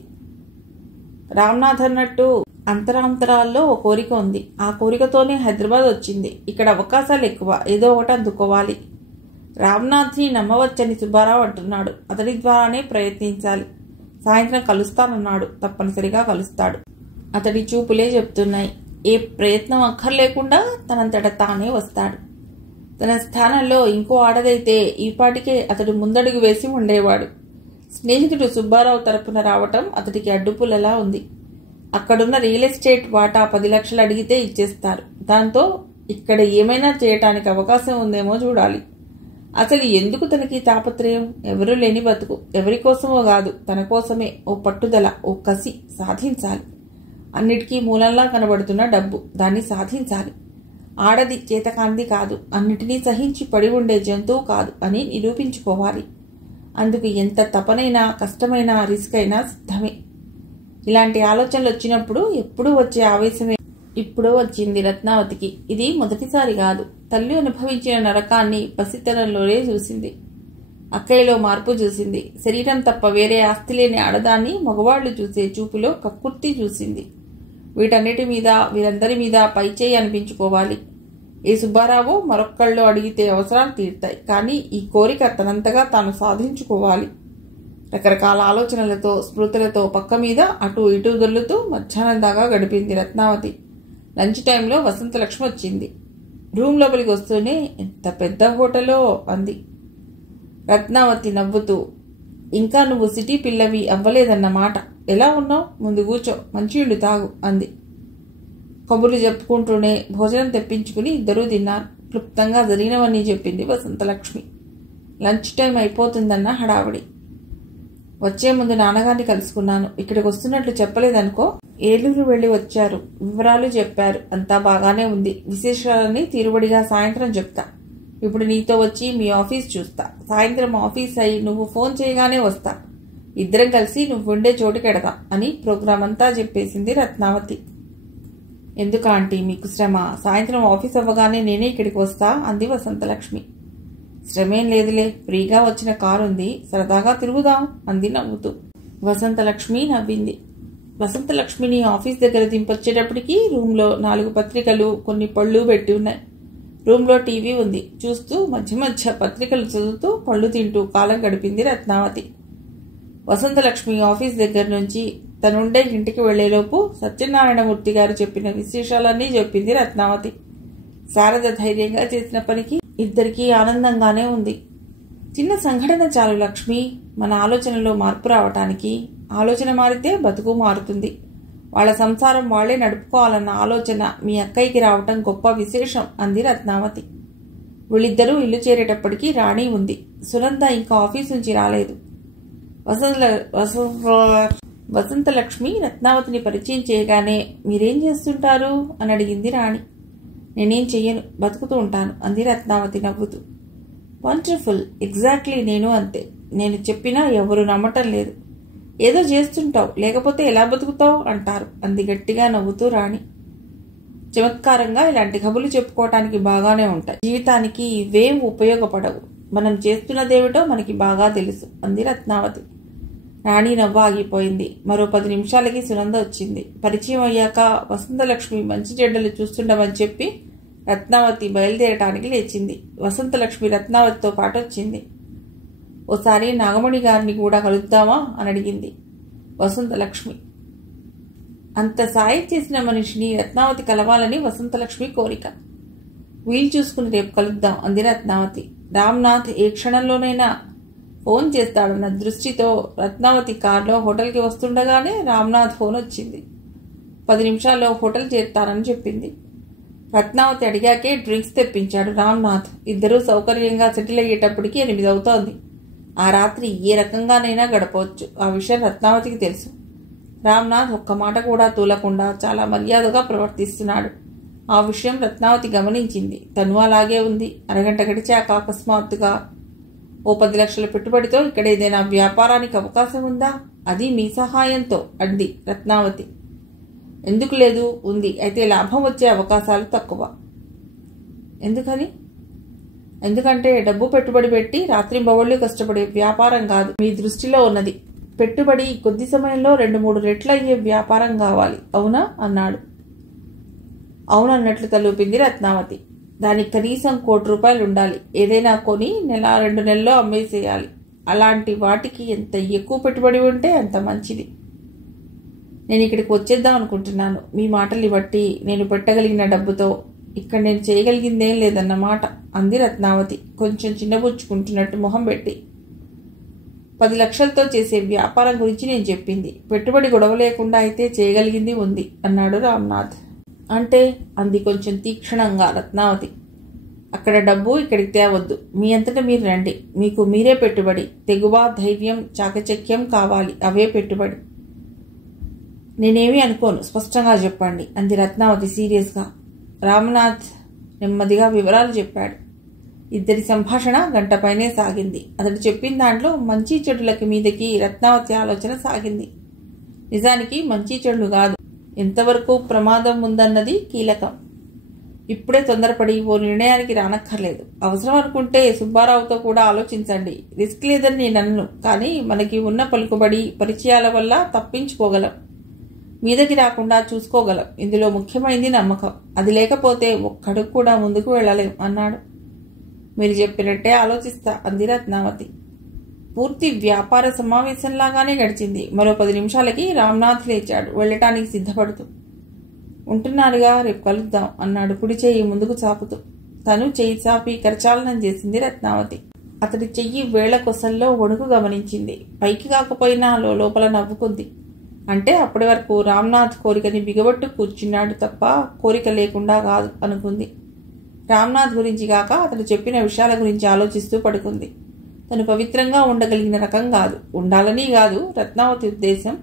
రామ్నాథ్ అన్నట్టు అంతరాంతరాల్లో ఓ కోరిక ఉంది. ఆ కోరికతోనే హైదరాబాద్ వచ్చింది. ఇక్కడ అవకాశాలు ఎక్కువ, ఏదో ఒకటి అందుకోవాలి. రామ్నాథ్ని నమ్మవచ్చని సుబ్బారావు అంటున్నాడు. అతడి ద్వారానే ప్రయత్నించాలి. సాయంత్రం కలుస్తానన్నాడు. తప్పనిసరిగా కలుస్తాడు. అతడి చూపులే చెప్తున్నాయి. ఏ ప్రయత్నం అక్కర్లేకుండా తనంతట తానే వస్తాడు. తన స్థానంలో ఇంకో ఆడదైతే ఈపాటికే అతడు ముందడుగు వేసి ఉండేవాడు. స్నేహితుడు సుబ్బారావు తరపున రావటం అతడికి అడ్డుపులలా ఉంది. అక్కడున్న రియల్ ఎస్టేట్ వాటా 10 లక్షలు అడిగితే ఇచ్చేస్తారు. దాంతో ఇక్కడ ఏమైనా చేయటానికి అవకాశం ఉందేమో చూడాలి. అసలు ఎందుకు తనకి తాపత్రయం? ఎవరూ లేని బతుకు. ఎవరికోసమో కాదు, తన కోసమే. ఓ పట్టుదల, ఓ కసి, సాధించాలి. అన్నిటికీ మూలంలా కనబడుతున్న డబ్బు, దాన్ని సాధించాలి. ఆడది చేతకాంది కాదు, అన్నిటినీ సహించి పడి ఉండే జంతువు కాదు అని నిరూపించుకోవాలి. అందుకు ఎంత తపనైనా, కష్టమైనా, రిస్క్ అయినా సిద్ధమే. ఇలాంటి ఆలోచనలు వచ్చినప్పుడు ఎప్పుడూ వచ్చే ఆవేశమే ఇప్పుడు వచ్చింది రత్నావతికి. ఇది మొదటిసారి కాదు. తల్లి అనుభవించిన నరకాన్ని పసితనంలోనే చూసింది. అక్కయ్యలో మార్పు చూసింది. శరీరం తప్ప వేరే ఆస్తి లేని ఆడదాన్ని మగవాళ్లు చూసే చూపులో కక్కుర్తి చూసింది. వీటన్నిటి మీద, వీరందరి మీద పైచేయి అనిపించుకోవాలి. ఏ సుబ్బారావు మరొక్కళ్ళు అడిగితే అవసరాలు తీరుతాయి. కానీ ఈ కోరిక తనంతగా తాను సాధించుకోవాలి. రకరకాల ఆలోచనలతో, స్మృతులతో పక్క మీద అటు ఇటు దొర్లుతూ మధ్యాహ్నం దాకా గడిపింది రత్నావతి. లంచ్ టైంలో వసంతలక్ష్మి వచ్చింది. రూమ్ లోపలికి వస్తూనే, ఎంత పెద్ద హోటలో అంది. రత్నావతి నవ్వుతూ, ఇంకా నువ్వు సిటీ పిల్లవి అవ్వలేదన్నమాట. ఎలా ఉన్నావు? ముందు కూర్చో, మంచినీళ్లు తాగు అంది. కబుర్లు చెప్పుకుంటూనే భోజనం తెప్పించుకుని ఇద్దరూ తిన్నారు. క్లుప్తంగా జరిగినవన్నీ చెప్పింది వసంతలక్ష్మి. లంచ్ టైం అయిపోతుందన్న హడావిడి. వచ్చే ముందు నాన్నగారిని కలుసుకున్నాను. ఇక్కడికి వస్తున్నట్లు చెప్పలేదనుకో. ఏలూరు వెళ్లి వచ్చారు. వివరాలు చెప్పారు. అంతా బాగానే ఉంది. విశేషాలని తీరుబడిగా సాయంత్రం చెప్తా. ఇప్పుడు నీతో వచ్చి మీ ఆఫీస్ చూస్తా. సాయంత్రం ఆఫీస్ అయి నువ్వు ఫోన్ చేయగానే వస్తా. ఇద్దరం కలిసి నువ్వుండే చోటుకెడదాం అని ప్రోగ్రాం అంతా చెప్పేసింది రత్నావతి. ఎందుకు ఆంటీ మీకు శ్రమ? సాయంత్రం ఆఫీస్ అవ్వగానే నేనే ఇక్కడికి వస్తా అంది వసంతలక్ష్మి. శ్రమేం లేదులే, ఫ్రీగా వచ్చిన కారు ఉంది, సరదాగా తిరుగుదాం అంది నవ్వుతూ. వసంతలక్ష్మి నవ్వింది. వసంతలక్ష్మిని ఆఫీస్ దగ్గర దింపొచ్చేటప్పటికి రూమ్లో 4 పత్రికలు, కొన్ని పళ్ళు పెట్టి ఉన్నాయి. రూమ్లో టీవీ ఉంది. చూస్తూ మధ్య మధ్య పత్రికలు చదువుతూ పళ్ళు తింటూ కాలం గడిపింది రత్నావతి. వసంతలక్ష్మి ఆఫీస్ దగ్గర నుంచి తనుండే ఇంటికి వెళ్లేలోపు సత్యనారాయణమూర్తి గారు చెప్పిన విశేషాలన్నీ చెప్పింది రత్నావతి. శారద ధైర్యంగా చేసిన పనికి ఇద్దరికీ ఆనందంగానే ఉంది. చిన్న సంఘటన చాలు లక్ష్మి, మన ఆలోచనలో మార్పు రావటానికి. ఆలోచన మారితే బతుకు మారుతుంది. వాళ్ల సంసారం వాళ్లే నడుపుకోవాలన్న ఆలోచన మీ అక్కయ్యకి రావటం గొప్ప విశేషం అంది రత్నావతి. వీళ్ళిద్దరూ ఇల్లు చేరేటప్పటికీ రాణి ఉంది. సునంద ఇంకా ఆఫీస్ నుంచి రాలేదు. వసంతలక్ష్మి రత్నావతిని పరిచయం చేయగానే, మీరేం చేస్తుంటారు అని అడిగింది రాణి. నేనేం చెయ్యను, బతుకుతూ ఉంటాను అంది రత్నావతి నవ్వుతూ. వండర్ఫుల్, ఎగ్జాక్ట్లీ నేను అంతే. నేను చెప్పినా ఎవరు నమ్మటం లేదు. ఏదో చేస్తుంటావు, లేకపోతే ఎలా బతుకుతావు అంటారు అంది గట్టిగా నవ్వుతూ రాణి. చమత్కారంగా ఇలాంటి కబుర్లు చెప్పుకోవటానికి బాగానే ఉంటాయి. జీవితానికి ఇవేం ఉపయోగపడవు. మనం చేస్తున్నదేమిటో మనకి బాగా తెలుసు అంది రత్నావతి. రాణి నవ్వు ఆగిపోయింది. మరో 10 నిమిషాలకి సునంద వచ్చింది. పరిచయం అయ్యాక వసంతలక్ష్మి మంచి చెడ్డలు చూస్తుండమని చెప్పి రత్నావతి బయలుదేరటానికి లేచింది. వసంతలక్ష్మి రత్నావతితో పాటు వచ్చింది. ఓసారి నాగమణి గారిని కూడా కలుద్దామా అని అడిగింది వసంతలక్ష్మి. అంత సాయం చేసిన మనిషిని రత్నావతి కలవాలని వసంతలక్ష్మి కోరిక. వీలు చూసుకుని రేపు కలుద్దాం అంది రత్నావతి. రామ్నాథ్ ఏ క్షణంలోనైనా ఫోన్ చేస్తాడన్న దృష్టితో రత్నావతి కారులో హోటల్కి వస్తుండగానే రామ్నాథ్ ఫోన్ వచ్చింది. 10 నిమిషాల్లో హోటల్ చేరుతానని చెప్పింది. రత్నావతి అడిగాకే డ్రింక్స్ తెప్పించాడు రామ్నాథ్. ఇద్దరూ సౌకర్యంగా సెటిల్ అయ్యేటప్పటికి 8 అవుతోంది. ఆ రాత్రి ఏ రకంగానైనా గడపవచ్చు. ఆ విషయం రత్నావతికి తెలుసు. రామ్నాథ్ ఒక్క మాట కూడా తూలకుండా చాలా మర్యాదగా ప్రవర్తిస్తున్నాడు. ఆ విషయం రత్నావతి గమనించింది. తను అలాగే ఉంది. అరగంట గడిచాక అకస్మాత్తుగా, ఓ 10 లక్షల పెట్టుబడితో ఇక్కడ ఏదైనా వ్యాపారానికి అవకాశం ఉందా? అది మీ సహాయంతో అంది రత్నావతి. ఎందుకు లేదు? ఉంది. అయితే లాభం వచ్చే అవకాశాలు తక్కువ. ఎందుకని? ఎందుకంటే డబ్బు పెట్టుబడి పెట్టి రాత్రింబవళ్లు కష్టపడే వ్యాపారం కాదు మీ దృష్టిలో ఉన్నది. పెట్టుబడి కొద్ది సమయంలో 2-3 రెట్లు అయ్యే వ్యాపారం కావాలి. అవునా అన్నాడు. అవునన్నట్లు తలూపింది రత్నావతి. దానికి కనీసం ₹1,00,00,000 ఉండాలి. ఏదైనా కొని 1-2 నెలల్లో అమ్మేసేయాలి. అలాంటి వాటికి ఎంత ఎక్కువ పెట్టుబడి ఉంటే అంత మంచిది. నేను ఇక్కడికి వచ్చేద్దాం అనుకుంటున్నాను. మీ మాటల్ని బట్టి నేను పెట్టగలిగిన డబ్బుతో ఇక్కడ నేను చేయగలిగిందేం లేదన్నమాట అంది రత్నావతి కొంచెం చిన్నబుచ్చుకుంటున్నట్టు మొహం పెట్టి. 10 లక్షలతో చేసే వ్యాపారం గురించి నేను చెప్పింది. పెట్టుబడి గొడవ లేకుండా అయితే చేయగలిగింది ఉంది అన్నాడు రామ్నాథ్. అంటే అంది కొంచెం తీక్షణంగా రత్నావతి. అక్కడ డబ్బు ఇక్కడికి తేవద్దు. మీ అంతటా మీరు రండి. మీకు మీరే పెట్టుబడి. తెగువ, ధైర్యం, చాకచక్యం కావాలి. అవే పెట్టుబడి. నేనేమీ అనుకోను. స్పష్టంగా చెప్పండి అంది రత్నావతి సీరియస్గా. రామ్నాథ్ నెమ్మదిగా వివరాలు చెప్పాడు. ఇద్దరి సంభాషణ గంట పైనే సాగింది. అతడు చెప్పిన దాంట్లో మంచి చెడులకి మీదకి రత్నావతి ఆలోచన సాగింది. నిజానికి మంచి చెడులు కాదు, ఎంతవరకు ప్రమాదం ఉందన్నది కీలకం. ఇప్పుడే తొందరపడి ఓ నిర్ణయానికి రానక్కర్లేదు. అవసరం అనుకుంటే సుబ్బారావుతో కూడా ఆలోచించండి. రిస్క్ లేదని నేను అనను. కానీ మనకి ఉన్న పలుకుబడి, పరిచయాల వల్ల తప్పించుకోగలం. మీదకి రాకుండా చూసుకోగలం. ఇందులో ముఖ్యమైనది నమ్మకం. అది లేకపోతే ఒక్కడుగు కూడా ముందుకు వెళ్ళలేం అన్నాడు. మీరు చెప్పినట్టే ఆలోచిస్తా అంది రత్నావతి. పూర్తి వ్యాపార సమావేశంలాగానే గడిచింది. మరో 10 నిమిషాలకి రామ్నాథ్ లేచాడు వెళ్ళటానికి సిద్ధపడుతూ. ఉంటున్నారుగా, రేపు కలుద్దాం అన్నాడు కుడి చెయ్యి ముందుకు చాపుతూ. తను చెయ్యి చాపి కరచాలనం చేసింది రత్నావతి. అతడి చెయ్యి వేళ్ల కొసల్లో వణుకు గమనించింది. పైకి కాకపోయినా లోపల నవ్వుకుంది. అంటే అప్పటి వరకు రామ్నాథ్ కోరికని బిగబట్టు కూర్చున్నాడు తప్ప కోరిక లేకుండా కాదు అనుకుంది. రామ్నాథ్ గురించి కాక అతడు చెప్పిన విషయాల గురించి ఆలోచిస్తూ పడుకుంది. తను పవిత్రంగా ఉండగలిగిన రకం కాదు, ఉండాలని కాదు రత్నావతి ఉద్దేశం.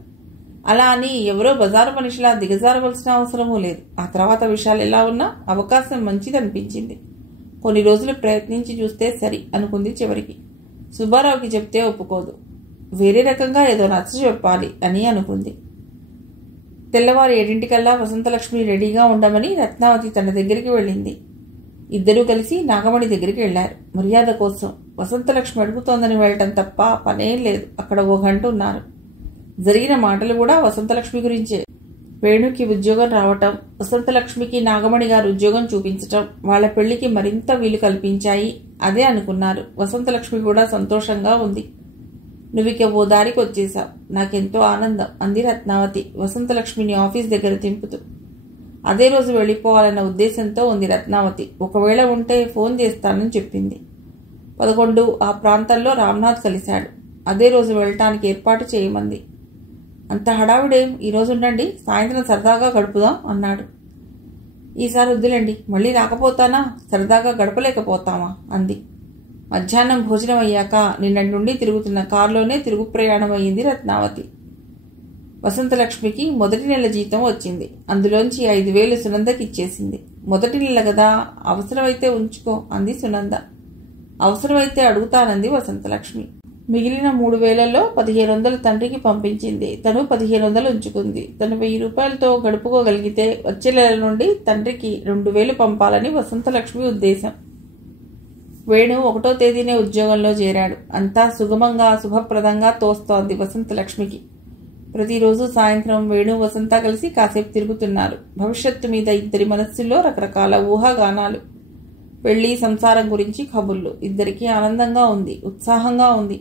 అలా అని ఎవరో బజారు మనిషిలా దిగజారవలసిన అవసరమూ లేదు. ఆ తర్వాత విషయాలు ఎలా ఉన్నా అవకాశం మంచిదనిపించింది. కొన్ని రోజులు ప్రయత్నించి చూస్తే సరి అనుకుంది. చివరికి సుబ్బారావుకి చెప్తే ఒప్పుకోదు. వేరే రకంగా ఏదో నచ్చ చెప్పాలి అని అనుకుంది. తెల్లవారు 7 వసంతలక్ష్మి రెడీగా ఉండమని రత్నావతి తన దగ్గరికి వెళ్ళింది. ఇద్దరూ కలిసి నాగమణి దగ్గరికి వెళ్లారు. మర్యాద కోసం. వసంతలక్ష్మి అడుగుతోందని వెళ్ళటం తప్ప పనేం లేదు. అక్కడ 1 గంట ఉన్నారు. జరిగిన మాటలు కూడా వసంతలక్ష్మి గురించే. వేణుకి ఉద్యోగం రావటం, వసంతలక్ష్మికి నాగమణి గారు ఉద్యోగం చూపించటం వాళ్ళ పెళ్లికి మరింత వీలు కల్పించాయి. అదే అనుకున్నారు. వసంతలక్ష్మి కూడా సంతోషంగా ఉంది. నువ్విక ఓ దారికి వచ్చేశావు. నాకెంతో ఆనందం అంది రత్నావతి వసంతలక్ష్మిని ఆఫీస్ దగ్గర తింపుతూ. అదే రోజు వెళ్ళిపోవాలన్న ఉద్దేశంతో ఉంది రత్నావతి. ఒకవేళ ఉంటే ఫోన్ చేస్తానని చెప్పింది. 11 ఆ ప్రాంతంలో రామ్నాథ్ కలిశాడు. అదే రోజు వెళ్ళటానికి ఏర్పాటు చేయమంది. అంత హడావిడేం, ఈరోజు ఉండండి, సాయంత్రం సరదాగా గడుపుదాం అన్నాడు. ఈసారి వద్దులేండి, మళ్ళీ రాకపోతానా, సరదాగా గడపలేకపోతామా అంది. మధ్యాహ్నం భోజనం అయ్యాక నిన్నటి నుండి తిరుగుతున్న కారులోనే తిరుగు ప్రయాణం అయ్యింది రత్నావతి. వసంతలక్ష్మికి మొదటి నెల జీతం వచ్చింది. అందులోంచి 5,000 సునందకి ఇచ్చేసింది. మొదటి నెల కదా, అవసరమైతే ఉంచుకో అంది సునంద. అవసరమైతే అడుగుతానంది వసంతలక్ష్మి. మిగిలిన 3,000లో 1,500 తండ్రికి పంపించింది. తను 1,500 ఉంచుకుంది. తను 1,000 రూపాయలతో గడుపుకోగలిగితే వచ్చే నెల నుండి తండ్రికి 2,000 పంపాలని వసంతలక్ష్మి ఉద్దేశం. వేణు 1వ తేదీనే ఉద్యోగంలో చేరాడు. అంతా సుగమంగా శుభప్రదంగా తోస్తోంది వసంతలక్ష్మికి. ప్రతిరోజు సాయంత్రం వేణు వసంత కలిసి కాసేపు తిరుగుతున్నారు. భవిష్యత్తు మీద ఇద్దరి మనస్సుల్లో రకరకాల ఊహాగానాలు. పెళ్లి, సంసారం గురించి కబుర్లు. ఇద్దరికీ ఆనందంగా ఉంది, ఉత్సాహంగా ఉంది.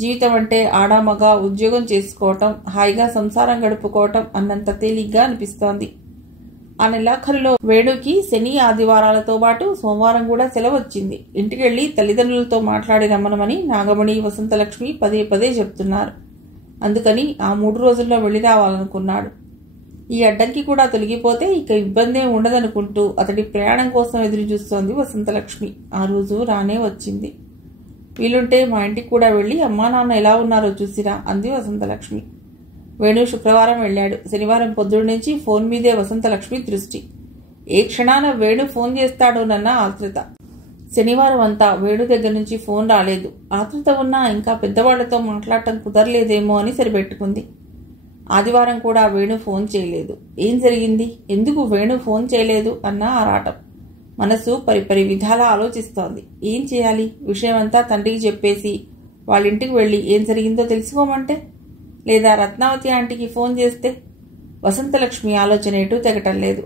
జీవితం అంటే ఆడామగ ఉద్యోగం చేసుకోవటం, హాయిగా సంసారం గడుపుకోవటం అన్నంత తేలిగ్గా అనిపిస్తోంది. ఆ నెలాఖరులో వేణుకి శని, ఆదివారాలతో పాటు సోమవారం కూడా సెలవు వచ్చింది. ఇంటికెళ్లి తల్లిదండ్రులతో మాట్లాడి రమ్మనమని నాగమణి, వసంతలక్ష్మి పదే చెప్తున్నారు. అందుకని ఆ 3 రోజుల్లో వెళ్ళి రావాలనుకున్నాడు. ఈ అడ్డంకి కూడా తొలగిపోతే ఇక ఇబ్బందే ఉండదనుకుంటూ అతడి ప్రయాణం కోసం ఎదురు చూస్తోంది వసంతలక్ష్మి. ఆ రోజు రానే వచ్చింది. వీలుంటే మా ఇంటికి కూడా వెళ్ళి అమ్మా నాన్న ఎలా ఉన్నారో చూసిరా అంది వసంతలక్ష్మి. వేణు శుక్రవారం వెళ్ళాడు. శనివారం పొద్దున్న నుంచి ఫోన్ మీదే వసంతలక్ష్మి దృష్టి. ఏ క్షణాన వేణు ఫోన్ చేస్తాడోనన్న ఆతృత. శనివారం అంతా వేణు దగ్గర నుంచి ఫోన్ రాలేదు. ఆతృత ఉన్నా ఇంకా పెద్దవాళ్లతో మాట్లాడటం కుదరలేదేమో అని సరిపెట్టుకుంది. ఆదివారం కూడా వేణు ఫోన్ చేయలేదు. ఏం జరిగింది, ఎందుకు వేణు ఫోన్ చేయలేదు అన్న ఆరాటం. మనసు పరిపరి విధాలా ఆలోచిస్తోంది. ఏం చేయాలి? విషయమంతా తండ్రికి చెప్పేసి వాళ్ళింటికి వెళ్ళి ఏం జరిగిందో తెలుసుకోమంటే, లేదా రత్నావతి ఆంటీకి ఫోన్ చేస్తే? వసంతలక్ష్మి ఆలోచన ఎటూ తెగటం లేదు.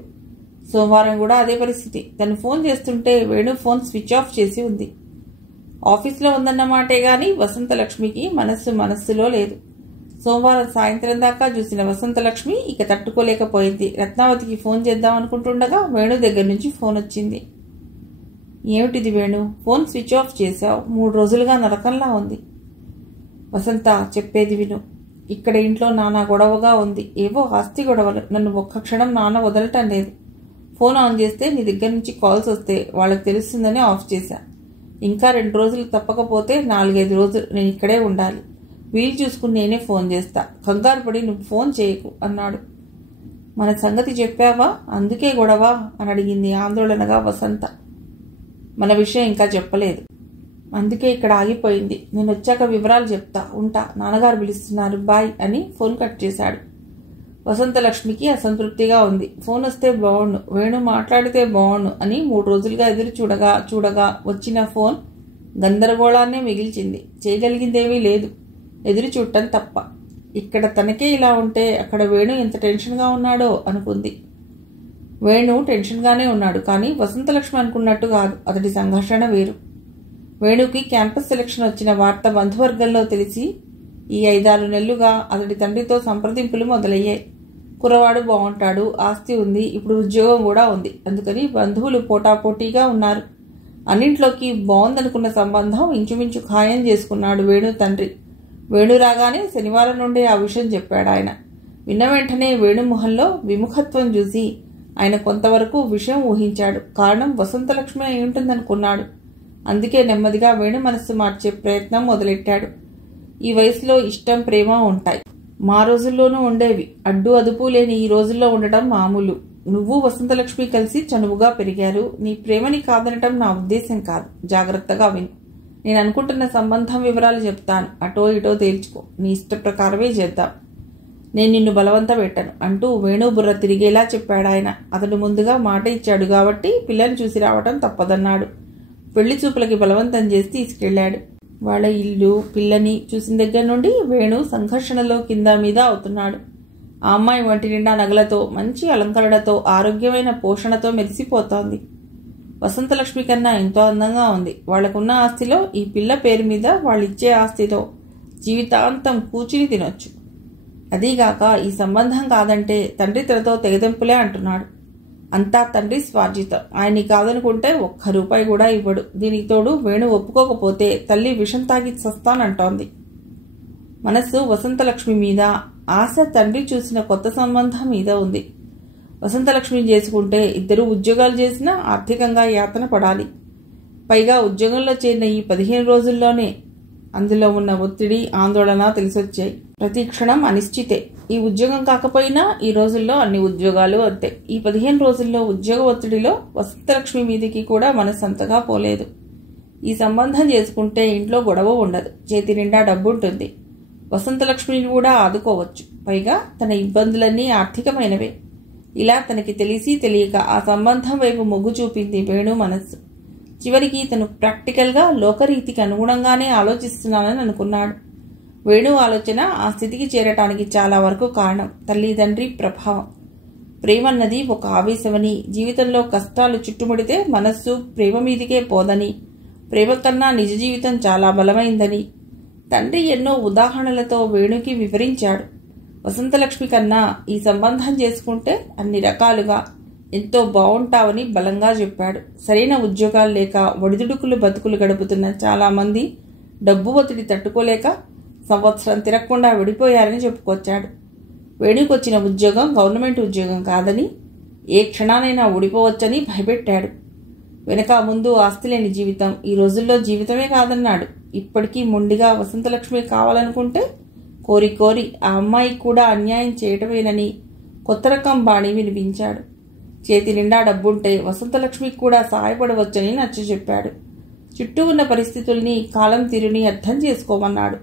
సోమవారం కూడా అదే పరిస్థితి. తను ఫోన్ చేస్తుంటే వేణు ఫోన్ స్విచ్ ఆఫ్ చేసి ఉంది. ఆఫీస్లో ఉందన్నమాటే గాని వసంతలక్ష్మికి మనస్సులో లేదు. సోమవారం సాయంత్రం దాకా చూసిన వసంతలక్ష్మి ఇక తట్టుకోలేకపోయింది. రత్నావతికి ఫోన్ చేద్దాం అనుకుంటుండగా వేణు దగ్గర నుంచి ఫోన్ వచ్చింది. ఏమిటిది వేణు, ఫోన్ స్విచ్ ఆఫ్ చేశావు? 3 రోజులుగా నరకంలా ఉంది. వసంత, చెప్పేది విను. ఇక్కడ ఇంట్లో నానా గొడవగా ఉంది. ఏవో ఆస్తి గొడవలు. నన్ను ఒక్క క్షణం నాన్న వదలటం లేదు. ఫోన్ ఆన్ చేస్తే నీ దగ్గర నుంచి కాల్స్ వస్తే వాళ్ళకి తెలుస్తుందని ఆఫ్ చేశా. ఇంకా 2 రోజులు తప్పకపోతే 4-5 రోజులు నేను ఇక్కడే ఉండాలి. వీలు చూసుకుని నేనే ఫోన్ చేస్తా. కంగారు పడి నువ్వు ఫోన్ చేయకు అన్నాడు. మన సంగతి చెప్పావా? అందుకే గొడవ అని అడిగింది ఆందోళనగా వసంత. మన విషయం ఇంకా చెప్పలేదు, అందుకే ఇక్కడ ఆగిపోయింది. నేను వచ్చాక వివరాలు చెప్తా. ఉంటా, నాన్నగారు పిలుస్తున్నారు, బాయ్ అని ఫోన్ కట్ చేశాడు. వసంతలక్ష్మికి అసంతృప్తిగా ఉంది. ఫోన్ వస్తే బావుండు, వేణు మాట్లాడితే బావుండు అని 3 రోజులుగా ఎదురు చూడగా వచ్చిన ఫోన్ గందరగోళాన్నే మిగిల్చింది. చేయగలిగిందేమీ లేదు, ఎదురు చూడటం తప్ప. ఇక్కడ తనకే ఇలా ఉంటే అక్కడ వేణు ఎంత టెన్షన్గా ఉన్నాడో అనుకుంది. వేణు టెన్షన్గానే ఉన్నాడు, కానీ వసంతలక్ష్మి అనుకున్నట్టు కాదు. అతడి సంఘర్షణ వేరు. వేణుకి క్యాంపస్ సెలక్షన్ వచ్చిన వార్త బంధువర్గంలో తెలిసి ఈ 5-6 నెలలుగా అతడి తండ్రితో సంప్రదింపులు మొదలయ్యాయి. కురవాడు బాగుంటాడు, ఆస్తి ఉంది, ఇప్పుడు ఉద్యోగం కూడా ఉంది. అందుకని బంధువులు పోటాపోటీగా ఉన్నారు. అన్నింట్లోకి బాగుందనుకున్న సంబంధం ఇంచుమించు ఖాయం చేసుకున్నాడు వేణు తండ్రి. వేణు రాగానే శనివారం నుండే ఆ విషయం చెప్పాడు ఆయన. విన్న వెంటనే వేణు మొహంలో విముఖత్వం చూసి ఆయన కొంతవరకు విషయం ఊహించాడు. కారణం వసంతలక్ష్మి అయి ఉంటుందనుకున్నాడు. అందుకే నెమ్మదిగా వేణు మనస్సు మార్చే ప్రయత్నం మొదలెట్టాడు. ఈ వయసులో ఇష్టం, ప్రేమ ఉంటాయి. మా రోజుల్లోనూ ఉండేవి. అడ్డు అదుపు లేని ఈ రోజుల్లో ఉండటం మామూలు. నువ్వు వసంతలక్ష్మి కలిసి చనువుగా పెరిగారు. నీ ప్రేమని కాదనటం నా ఉద్దేశం కాదు. జాగ్రత్తగా విను. నేను అనుకుంటున్న సంబంధం వివరాలు చెప్తాను. అటో ఇటో తేల్చుకో. నీ ఇష్ట ప్రకారమే చేద్దాం. నేను నిన్ను బలవంత పెట్టను అంటూ వేణు బుర్ర తిరిగేలా చెప్పాడాయన. అతడు ముందుగా మాట ఇచ్చాడు కాబట్టి పిల్లని చూసి రావటం తప్పదన్నాడు. పెళ్లి చూపులకి బలవంతం చేసి తీసుకెళ్లాడు. వాళ్ళ ఇల్లు, పిల్లని చూసిన దగ్గర నుండి వేణు సంఘర్షణలో కింద మీద అవుతున్నాడు. ఆ అమ్మాయి వంటి నిండా నగలతో, మంచి అలంకరణతో, ఆరోగ్యమైన పోషణతో మెరిసిపోతోంది. వసంతలక్ష్మి కన్నా ఎంతో అందంగా ఉంది. వాళ్లకున్న ఆస్తిలో ఈ పిల్ల పేరు మీద వాళ్ళిచ్చే ఆస్తితో జీవితాంతం కూర్చుని తినొచ్చు. అదీగాక ఈ సంబంధం కాదంటే తండ్రి తనతో తెగదెంపులే అంటున్నాడు. అంతా తండ్రి స్వార్జితం. ఆయన్ని కాదనుకుంటే ₹1 కూడా ఇవ్వడు. దీనికి తోడు వేణు ఒప్పుకోకపోతే తల్లి విషం తాగి చస్తానంటోంది. మనస్సు వసంతలక్ష్మి మీద, ఆశ తండ్రి చూసిన కొత్త సంబంధం మీద ఉంది. వసంతలక్ష్మిని చేసుకుంటే ఇద్దరు ఉద్యోగాలు చేసినా ఆర్థికంగా యాతన పడాలి. పైగా ఉద్యోగంలో చేరిన ఈ 15 రోజుల్లోనే అందులో ఉన్న ఒత్తిడి, ఆందోళన తెలిసొచ్చాయి. ప్రతి క్షణం అనిశ్చితే. ఈ ఉద్యోగం కాకపోయినా ఈ రోజుల్లో అన్ని ఉద్యోగాలు అంతే. ఈ 15 రోజుల్లో ఉద్యోగ ఒత్తిడిలో వసంతలక్ష్మి మీదికి కూడా మనసంతగా పోలేదు. ఈ సంబంధం చేసుకుంటే ఇంట్లో గొడవ ఉండదు, చేతి నిండా డబ్బుంటుంది. వసంతలక్ష్మిని కూడా ఆదుకోవచ్చు. పైగా తన ఇబ్బందులన్నీ ఆర్థికమైనవే. ఇలా తనకి తెలిసి తెలియక ఆ సంబంధం వైపు మొగ్గు చూపింది వేణు మనస్సు. చివరికి తను ప్రాక్టికల్గా లోకరీతికి అనుగుణంగానే ఆలోచిస్తున్నానని అనుకున్నాడు. వేణు ఆలోచన ఆ స్థితికి చేరటానికి చాలా వరకు కారణం తల్లిదండ్రి ప్రభావం. ప్రేమన్నది ఒక ఆవేశమని, జీవితంలో కష్టాలు చుట్టుముడితే మనస్సు ప్రేమ మీదికే పోదని, ప్రేమ కన్నా నిజ జీవితం చాలా బలమైందని తండ్రి ఎన్నో ఉదాహరణలతో వేణుకి వివరించాడు. వసంతలక్ష్మి కన్నా ఈ సంబంధం చేసుకుంటే అన్ని రకాలుగా ఎంతో బాగుంటావని బలంగా చెప్పాడు. సరైన ఉద్యోగాలు లేక ఒడిదుడుకులు బతుకులు గడుపుతున్న చాలామంది డబ్బు ఒత్తిడి తట్టుకోలేక సంవత్సరం తిరగకుండా విడిపోయారని చెప్పుకొచ్చాడు. వేణుకొచ్చిన ఉద్యోగం గవర్నమెంట్ ఉద్యోగం కాదని, ఏ క్షణానైనా ఊడిపోవచ్చని భయపెట్టాడు. వెనక ముందు ఆస్తి లేని జీవితం ఈ రోజుల్లో జీవితమే కాదన్నాడు. ఇప్పటికీ మొండిగా వసంతలక్ష్మి కావాలనుకుంటే కోరి కోరి ఆ అమ్మాయికి కూడా అన్యాయం చేయటమేనని కొత్త రకం బాణి వినిపించాడు. చేతి నిండా డబ్బుంటే వసంతలక్ష్మికి కూడా సహాయపడవచ్చని నచ్చచెప్పాడు. చుట్టూ ఉన్న పరిస్థితుల్ని, కాలం తీరుని అర్థం చేసుకోమన్నాడు.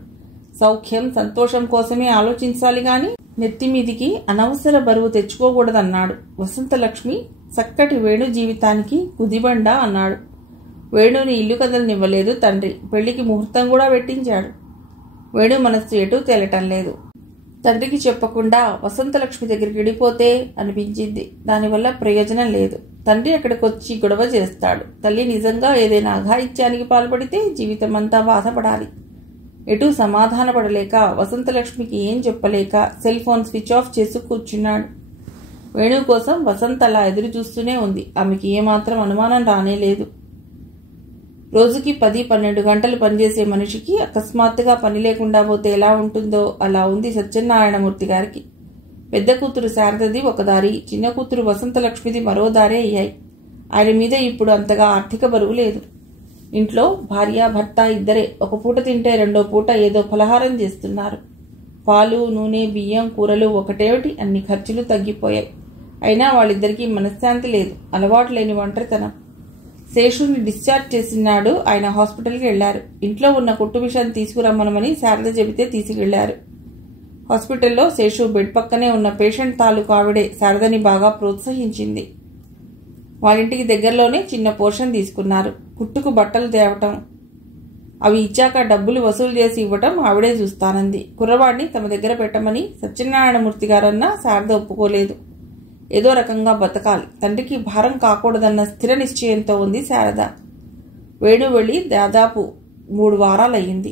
సౌఖ్యం, సంతోషం కోసమే ఆలోచించాలి గాని నెత్తిమీదికి అనవసర బరువు తెచ్చుకోకూడదన్నాడు. వసంతలక్ష్మి చక్కటి వేణు జీవితానికి కుదిబండ అన్నాడు. వేణుని ఇల్లు కదలనివ్వలేదు తండ్రి. పెళ్లికి ముహూర్తం కూడా పెట్టించాడు. వేణు మనస్సు ఎటూ తేలటం లేదు. తండ్రికి చెప్పకుండా వసంతలక్ష్మి దగ్గరికి వెళ్ళిపోతే అనిపించింది. దానివల్ల ప్రయోజనం లేదు. తండ్రి అక్కడికి వచ్చి గొడవ చేస్తాడు. తల్లి నిజంగా ఏదైనా అఘాయిత్యానికి పాల్పడితే జీవితం అంతా బాధపడాలి. ఎటూ సమాధానపడలేక, వసంతలక్ష్మికి ఏం చెప్పలేక సెల్ ఫోన్ స్విచ్ ఆఫ్ చేసి కూర్చున్నాడు. వేణు కోసం వసంత అలా ఎదురు చూస్తూనే ఉంది. ఆమెకి ఏమాత్రం అనుమానం రానేలేదు. రోజుకి 10-12 గంటలు పనిచేసే మనిషికి అకస్మాత్తుగా పని లేకుండా పోతే ఎలా ఉంటుందో అలా ఉంది సత్యనారాయణమూర్తి గారికి. పెద్ద కూతురు శారదది ఒక దారి, చిన్న కూతురు వసంతలక్ష్మిది మరో దారే అయ్యాయి. ఆయన మీద ఇప్పుడు అంతగా ఆర్థిక బరువు లేదు. ఇంట్లో భార్య భర్త ఇద్దరే. ఒక పూట తింటే రెండో పూట ఏదో ఫలహారం చేస్తున్నారు. పాలు, నూనె, బియ్యం, కూరలు ఒకటేమిటి అన్ని ఖర్చులు తగ్గిపోయాయి. అయినా వాళ్ళిద్దరికీ మనశ్శాంతి లేదు. అలవాటు లేని ఒంటరితనం. శేషుని డిశ్చార్జ్ చేసినాడు. ఆయన హాస్పిటల్కి వెళ్లారు. ఇంట్లో ఉన్న కుట్టు మిషన్ తీసుకురమ్మనమని శారద చెబితే తీసుకెళ్లారు. హాస్పిటల్లో శేషు బెడ్ పక్కనే ఉన్న పేషెంట్ తాలూకు ఆవిడే శారదని బాగా ప్రోత్సహించింది. వాళ్ళింటికి దగ్గరలోనే చిన్న పోర్షన్ తీసుకున్నారు. కుట్టుకు బట్టలు తేవటం, అవి ఇచ్చాక డబ్బులు వసూలు చేసి ఇవ్వటం ఆవిడే చూస్తానంది. కుర్రవాడిని తమ దగ్గర పెట్టమని సత్యనారాయణమూర్తి గారన్నా శారద ఒప్పుకోలేదు. ఏదో రకంగా బతకాలి, తండ్రికి భారం కాకూడదన్న స్థిర నిశ్చయంతో ఉంది శారద. వేణు వెళ్లి దాదాపు 3 వారాలయ్యింది.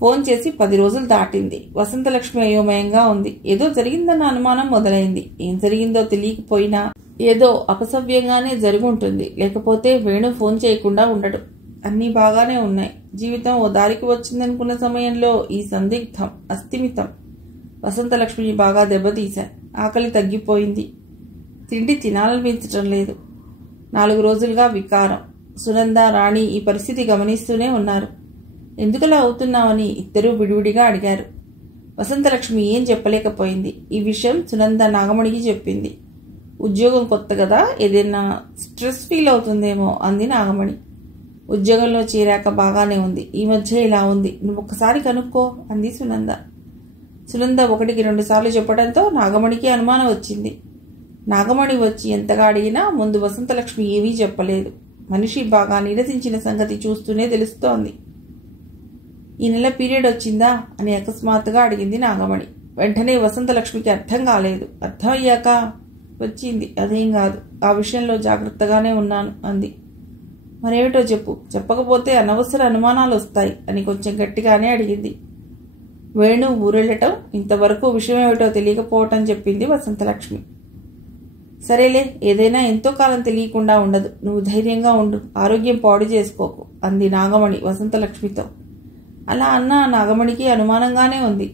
ఫోన్ చేసి 10 రోజులు దాటింది. వసంతలక్ష్మి అయోమయంగా ఉంది. ఏదో జరిగిందన్న అనుమానం మొదలైంది. ఏం జరిగిందో తెలియకపోయినా ఏదో అపసవ్యంగానే జరుగుంటుంది. లేకపోతే వేణు ఫోన్ చేయకుండా ఉండడు. అన్నీ బాగానే ఉన్నాయి. జీవితం ఓ దారికి వచ్చిందనుకున్న సమయంలో ఈ సందిగ్ధం, అస్థిమితం వసంతలక్ష్మిని బాగా దెబ్బతీశాయి. ఆకలి తగ్గిపోయింది. తిండి తినాలనిపించటం లేదు. 4 రోజులుగా వికారం. సునంద, రాణి ఈ పరిస్థితి గమనిస్తూనే ఉన్నారు. ఎందుకలా అవుతున్నావని ఇద్దరూ విడివిడిగా అడిగారు. వసంతలక్ష్మి ఏం చెప్పలేకపోయింది. ఈ విషయం సునంద నాగమణికి చెప్పింది. ఉద్యోగం కొత్త కదా, ఏదైనా స్ట్రెస్ ఫీల్ అవుతుందేమో అంది నాగమణి. ఉద్యోగంలో చేరాక బాగానే ఉంది. ఈ మధ్య ఇలా ఉంది. నువ్వు ఒక్కసారి కనుక్కో అంది సునంద. సునంద 1-2 సార్లు చెప్పడంతో నాగమణికి అనుమానం వచ్చింది. నాగమణి వచ్చి ఎంతగా అడిగినా ముందు వసంతలక్ష్మి ఏమీ చెప్పలేదు. మనిషి బాగా నీరసించిన సంగతి చూస్తూనే తెలుస్తోంది. ఈ నెల పీరియడ్ వచ్చిందా అని అకస్మాత్తుగా అడిగింది నాగమణి. వెంటనే వసంతలక్ష్మికి అర్థం కాలేదు. అర్థం అయ్యాక వచ్చింది, అదేం కాదు, ఆ విషయంలో జాగ్రత్తగానే ఉన్నాను అంది. మరేమిటో చెప్పు, చెప్పకపోతే అనవసర అనుమానాలు వస్తాయి అని కొంచెం గట్టిగానే అడిగింది. వేణు ఊరెళ్ళటం, ఇంతవరకు విషయమేమిటో తెలియకపోవటం చెప్పింది వసంతలక్ష్మి. సరేలే, ఏదైనా ఎంతో కాలం తెలియకుండా ఉండదు. నువ్వు ధైర్యంగా ఉండు, ఆరోగ్యం పాడు చేసుకోకు అంది నాగమణి వసంతలక్ష్మితో. అలా అన్న నాగమణికి అనుమానంగానే ఉంది.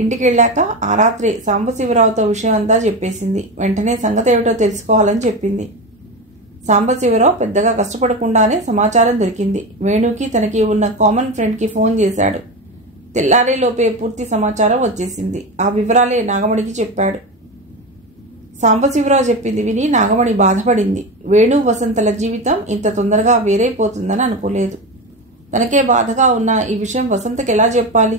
ఇంటికెళ్ళాక ఆ రాత్రి సాంబశివరావుతో విషయం అంతా చెప్పేసింది. వెంటనే సంగతి ఏమిటో తెలుసుకోవాలని చెప్పింది. సాంబశివరావు పెద్దగా కష్టపడకుండానే సమాచారం దొరికింది. వేణుకి తనకి ఉన్న కామన్ ఫ్రెండ్కి ఫోన్ చేశాడు. తెల్లారేలోపే పూర్తి సమాచారం వచ్చేసింది. ఆ వివరాలే నాగమణికి చెప్పాడు. సాంబశివరావు చెప్పింది విని నాగమణి బాధపడింది. వేణు వసంతల జీవితం ఇంత తొందరగా వేరైపోతుందని అనుకోలేదు. తనకే బాధగా ఉన్న ఈ విషయం వసంతకి ఎలా చెప్పాలి?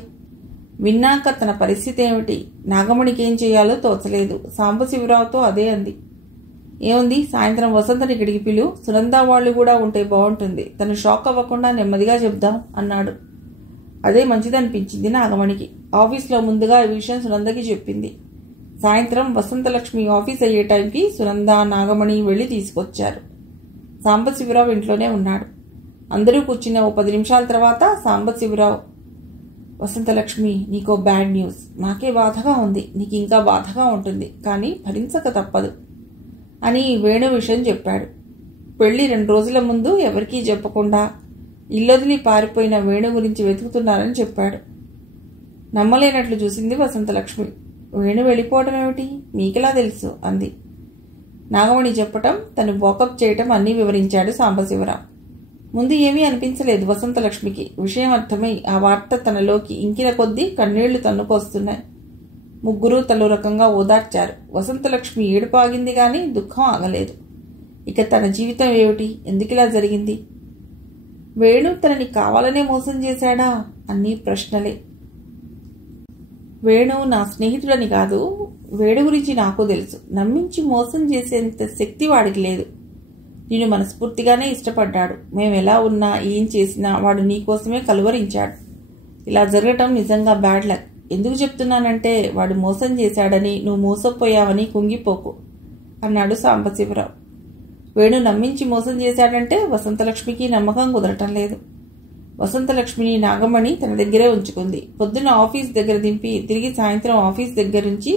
విన్నాక తన పరిస్థితి ఏమిటి? నాగమణికి ఏం చేయాలో తోచలేదు. సాంబశివరావుతో అదే అంది. ఏముంది, సాయంత్రం వసంతని ఇక్కడికి పిలు, సునంద వాళ్ళు కూడా ఉంటే బాగుంటుంది. తను షాక్ అవ్వకుండా నెమ్మదిగా చెప్దాం అన్నాడు. అదే మంచిదనిపించింది నాగమణికి. ఆఫీస్లో ముందుగా ఈ విషయం సునందకి చెప్పింది. సాయంత్రం వసంతలక్ష్మి ఆఫీస్ అయ్యే టైంకి సునంద, నాగమణి వెళ్లి తీసుకొచ్చారు. సాంబశివరావు ఇంట్లోనే ఉన్నాడు. అందరూ కూర్చున్న ఓ 10 నిమిషాల తర్వాత సాంబశివరావు, వసంతలక్ష్మి, నీకో బ్యాడ్ న్యూస్. నాకే బాధగా ఉంది, నీకు ఇంకా బాధగా ఉంటుంది, కానీ భరించక తప్పదు అని వేణు విషయం చెప్పాడు. పెళ్లి 2 రోజుల ముందు ఎవరికీ చెప్పకుండా ఇల్లొదిలి పారిపోయిన వేణు గురించి వెతుకుతున్నారని చెప్పాడు. నమ్మలేనట్లు చూసింది వసంతలక్ష్మి. వేణు వెళ్ళిపోవటం ఏమిటి? మీకెలా తెలుసు అంది. నాగమణి చెప్పటం, తను వాకప్ చేయటం అన్నీ వివరించాడు సాంబశివరావు. ముందు ఏమీ అనిపించలేదు వసంతలక్ష్మికి. విషయం అర్థమై ఆ వార్త తనలోకి ఇంకిన కొద్దీ కన్నీళ్లు తన్నుకొస్తున్నాయి. ముగ్గురూ తలో రకంగా ఓదార్చారు. వసంతలక్ష్మి ఏడుపు ఆగింది కానీ దుఃఖం ఆగలేదు. ఇక తన జీవితం ఏమిటి? ఎందుకిలా జరిగింది? వేణు తనని కావాలనే మోసం చేశాడా? అన్నీ ప్రశ్నలే. వేణు నా స్నేహితుడని కాదు, వేణు గురించి నాకు తెలుసు. నమ్మించి మోసం చేసేంత శక్తి వాడికి లేదు. నేను మనస్ఫూర్తిగానే ఇష్టపడ్డాడు. మేమెలా ఉన్నా ఏం చేసినా వాడు నీకోసమే కలువరించాడు. ఇలా జరగటం నిజంగా బ్యాడ్ లక్. ఎందుకు చెప్తున్నానంటే వాడు మోసం చేశాడని, నువ్వు మోసపోయావని కుంగిపోకు అన్నాడు సాంబశివరావు. వేణు నమ్మించి మోసం చేశాడంటే వసంతలక్ష్మికి నమ్మకం కుదరటం లేదు. వసంతలక్ష్మిని నాగమణి తన దగ్గరే ఉంచుకుంది. పొద్దున ఆఫీస్ దగ్గర దింపి తిరిగి సాయంత్రం ఆఫీస్ దగ్గర నుంచి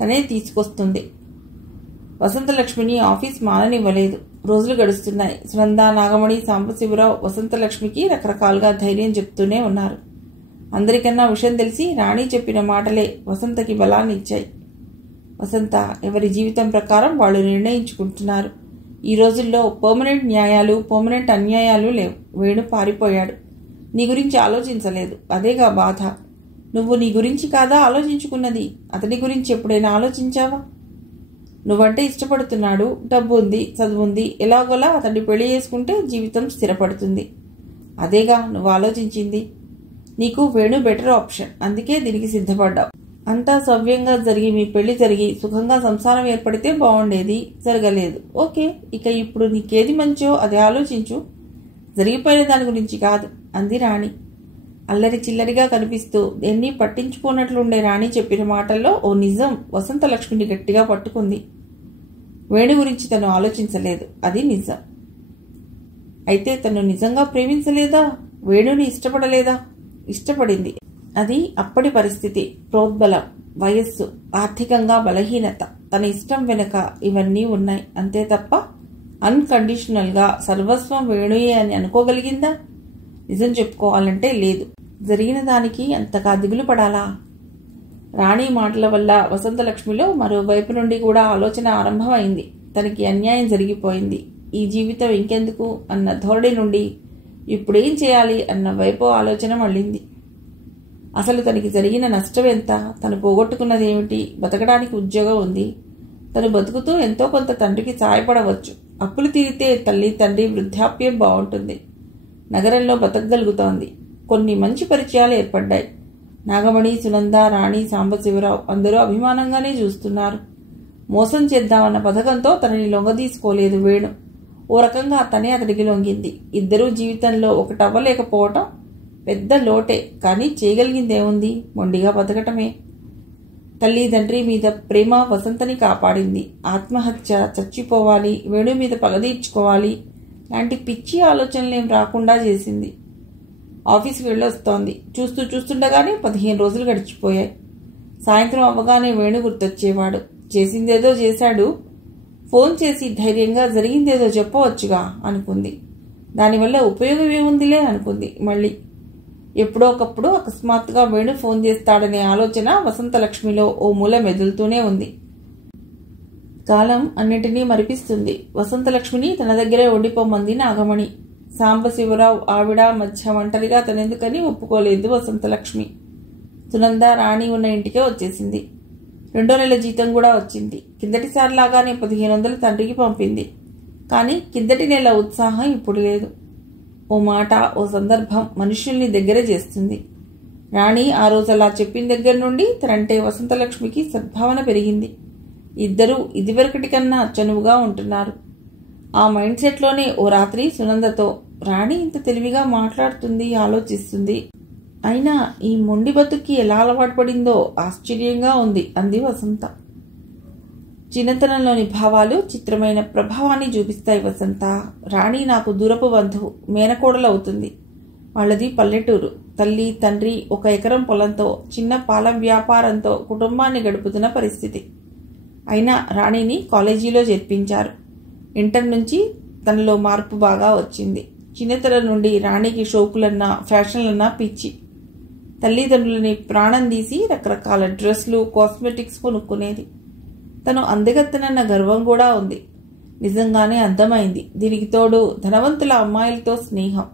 తనే తీసుకొస్తుంది. వసంతలక్ష్మిని ఆఫీస్ మాననివ్వలేదు. రోజులు గడుస్తున్నాయి. సునంద, నాగమణి, సాంబశివరావు వసంతలక్ష్మికి రకరకాలుగా ధైర్యం చెప్తూనే ఉన్నారు. అందరికన్నా విషయం తెలిసి రాణి చెప్పిన మాటలే వసంతకి బలాన్ని ఇచ్చాయి. వసంత, ఎవరి జీవితం ప్రకారం వాళ్ళు నిర్ణయించుకుంటున్నారు. ఈ రోజుల్లో పర్మనెంట్ న్యాయాలు, పర్మనెంట్ అన్యాయాలు లేవు. వేణు పారిపోయాడు. నీ గురించి ఆలోచించలేదు. అదేగా బాధ. నువ్వు నీ గురించి కాదా ఆలోచించుకున్నది? అతని గురించి ఎప్పుడైనా ఆలోచించావా? నువ్వంటే ఇష్టపడుతున్నాడు, డబ్బు ఉంది, చదువుంది, ఎలాగోలా అతన్ని పెళ్లి చేసుకుంటే జీవితం స్థిరపడుతుంది. అదేగా నువ్వు ఆలోచించింది. నీకు వేణు బెటర్ ఆప్షన్. అందుకే దీనికి సిద్ధపడ్డావు. అంతా సవ్యంగా జరిగి మీ పెళ్లి జరిగి సుఖంగా సంసారం ఏర్పడితే బాగుండేది. జరగలేదు. ఓకే, ఇక ఇప్పుడు నీకేది మంచో అది ఆలోచించు. జరిగిపోయిన దాని గురించి కాదు అంది రాణి. అల్లరి చిల్లరిగా కనిపిస్తూ దేన్ని పట్టించుకోనట్లుండే రాణి చెప్పిన మాటల్లో ఓ నిజం వసంతలక్ష్మిని గట్టిగా పట్టుకుంది. వేణు గురించి తను ఆలోచించలేదు, అది నిజం. అయితే తను నిజంగా ప్రేమించలేదా? వేణుని ఇష్టపడలేదా? ఇష్టపడింది. అది అప్పటి పరిస్థితి, ప్రోద్బలం, వయస్సు, ఆర్థికంగా బలహీనత. తన ఇష్టం వెనుక ఇవన్నీ ఉన్నాయి. అంతే తప్ప అన్కండిషనల్గా సర్వస్వం వేణుయే అని అనుకోగలిగిందా? నిజం చెప్పుకోవాలంటే లేదు. జరిగిన దానికి అంతగా దిగులు పడాలా? రాణి మాటల వల్ల వసంతలక్ష్మిలో మరోవైపు నుండి కూడా ఆలోచన ఆరంభమైంది. తనకి అన్యాయం జరిగిపోయింది, ఈ జీవితం ఇంకెందుకు అన్న ధోరణి నుండి ఇప్పుడేం చేయాలి అన్న వైపు ఆలోచన మళ్ళింది. అసలు తనకి జరిగిన నష్టం ఎంత? తను పోగొట్టుకున్నది ఏమిటి? బతకడానికి ఉద్యోగం ఉంది. తను బతుకుతూ ఎంతో కొంత తండ్రికి సాయపడవచ్చు. అప్పులు తీరితే తల్లి తండ్రి వృద్ధాప్యం బాగుంటుంది. నగరంలో బతకగలుగుతోంది. కొన్ని మంచి పరిచయాలు ఏర్పడ్డాయి. నాగమణి, సునంద, రాణి, సాంబశివరావు అందరూ అభిమానంగానే చూస్తున్నారు. మోసం చేద్దామన్న పథకంతో తనని లొంగదీసుకోలేదు వేణు. ఓ రకంగా తనే అతడికి లొంగింది. ఇద్దరూ జీవితంలో ఒకటవ్వలేకపోవటం పెద్ద లోటే. కానీ చేయగలిగిందేముంది? మొండిగా బతకటమే. తల్లి తండ్రి మీద ప్రేమ వసంతని కాపాడింది. ఆత్మహత్య, చచ్చిపోవాలి, వేణు మీద పగదీర్చుకోవాలి లాంటి పిచ్చి ఆలోచనలేం రాకుండా చేసింది. ఆఫీస్కి వెళ్ళొస్తోంది. చూస్తూ చూస్తుండగానే 15 రోజులు గడిచిపోయాయి. సాయంత్రం అవ్వగానే వేణు గుర్తొచ్చేవాడు. చేసిందేదో చేశాడు, ఫోన్ చేసి ధైర్యంగా జరిగిందేదో చెప్పవచ్చుగా అనుకుంది. దానివల్ల ఉపయోగం ఏముందిలే అనుకుంది. మళ్ళీ ఎప్పుడో ఒకప్పుడు అకస్మాత్తుగా వేణు ఫోన్ చేస్తాడనే ఆలోచన వసంతలక్ష్మిలో ఓ మూల మెదులుతూనే ఉంది. కాలం అన్నింటినీ మరిపిస్తుంది. వసంతలక్ష్మిని తన దగ్గరే ఉండిపోమంది నాగమణి. సాంబశివరావు ఆవిడ మధ్య ఒంటరిగా తనెందుకని ఒప్పుకోలేదు వసంతలక్ష్మి. సునంద, రాణి ఉన్న ఇంటికే వచ్చేసింది. 2వ నెల జీతం కూడా వచ్చింది. కిందటిసారిలాగానే 1500 తండ్రికి పంపింది. కానీ కిందటి నెల ఉత్సాహం ఇప్పుడు లేదు. ఓ మాట, ఓ సందర్భం మనుషుల్ని దగ్గర చేస్తుంది. రాణి ఆ రోజు అలా చెప్పిన దగ్గర నుండి తనంటే వసంతలక్ష్మికి సద్భావన పెరిగింది. ఇద్దరూ ఇదివరకటి కన్నా చనువుగా ఉంటున్నారు. ఆ మైండ్ సెట్లోనే ఓ రాత్రి సునందతో, రాణి ఇంత తెలివిగా మాట్లాడుతుంది, ఆలోచిస్తుంది, అయినా ఈ మొండి బతుక్కి ఎలా అలవాటు పడిందో ఆశ్చర్యంగా ఉంది అంది వసంత. చిన్నతనంలోని భావాలు చిత్రమైన ప్రభావాన్ని చూపిస్తాయి వసంత. రాణి నాకు దూరపు బంధువు, మేనకోడలవుతుంది. వాళ్ళది పల్లెటూరు. తల్లి తండ్రి 1 ఎకరం పొలంతో, చిన్న పాల వ్యాపారంతో కుటుంబాన్ని గడుపుతున్న పరిస్థితి. అయినా రాణిని కాలేజీలో చేర్పించారు. ఇంటర్ నుంచి తనలో మార్పు బాగా వచ్చింది. చిన్నతనం నుండి రాణికి షోకులన్నా ఫ్యాషన్లన్నా పిచ్చి. తల్లిదండ్రులని ప్రాణం తీసి రకరకాల డ్రెస్లు, కాస్మెటిక్స్ కొనుక్కునేది. తను అందగత్తెనన్న గర్వం కూడా ఉంది. నిజంగానే అందమైంది. దీనికి తోడు ధనవంతుల అమ్మాయిలతో స్నేహం,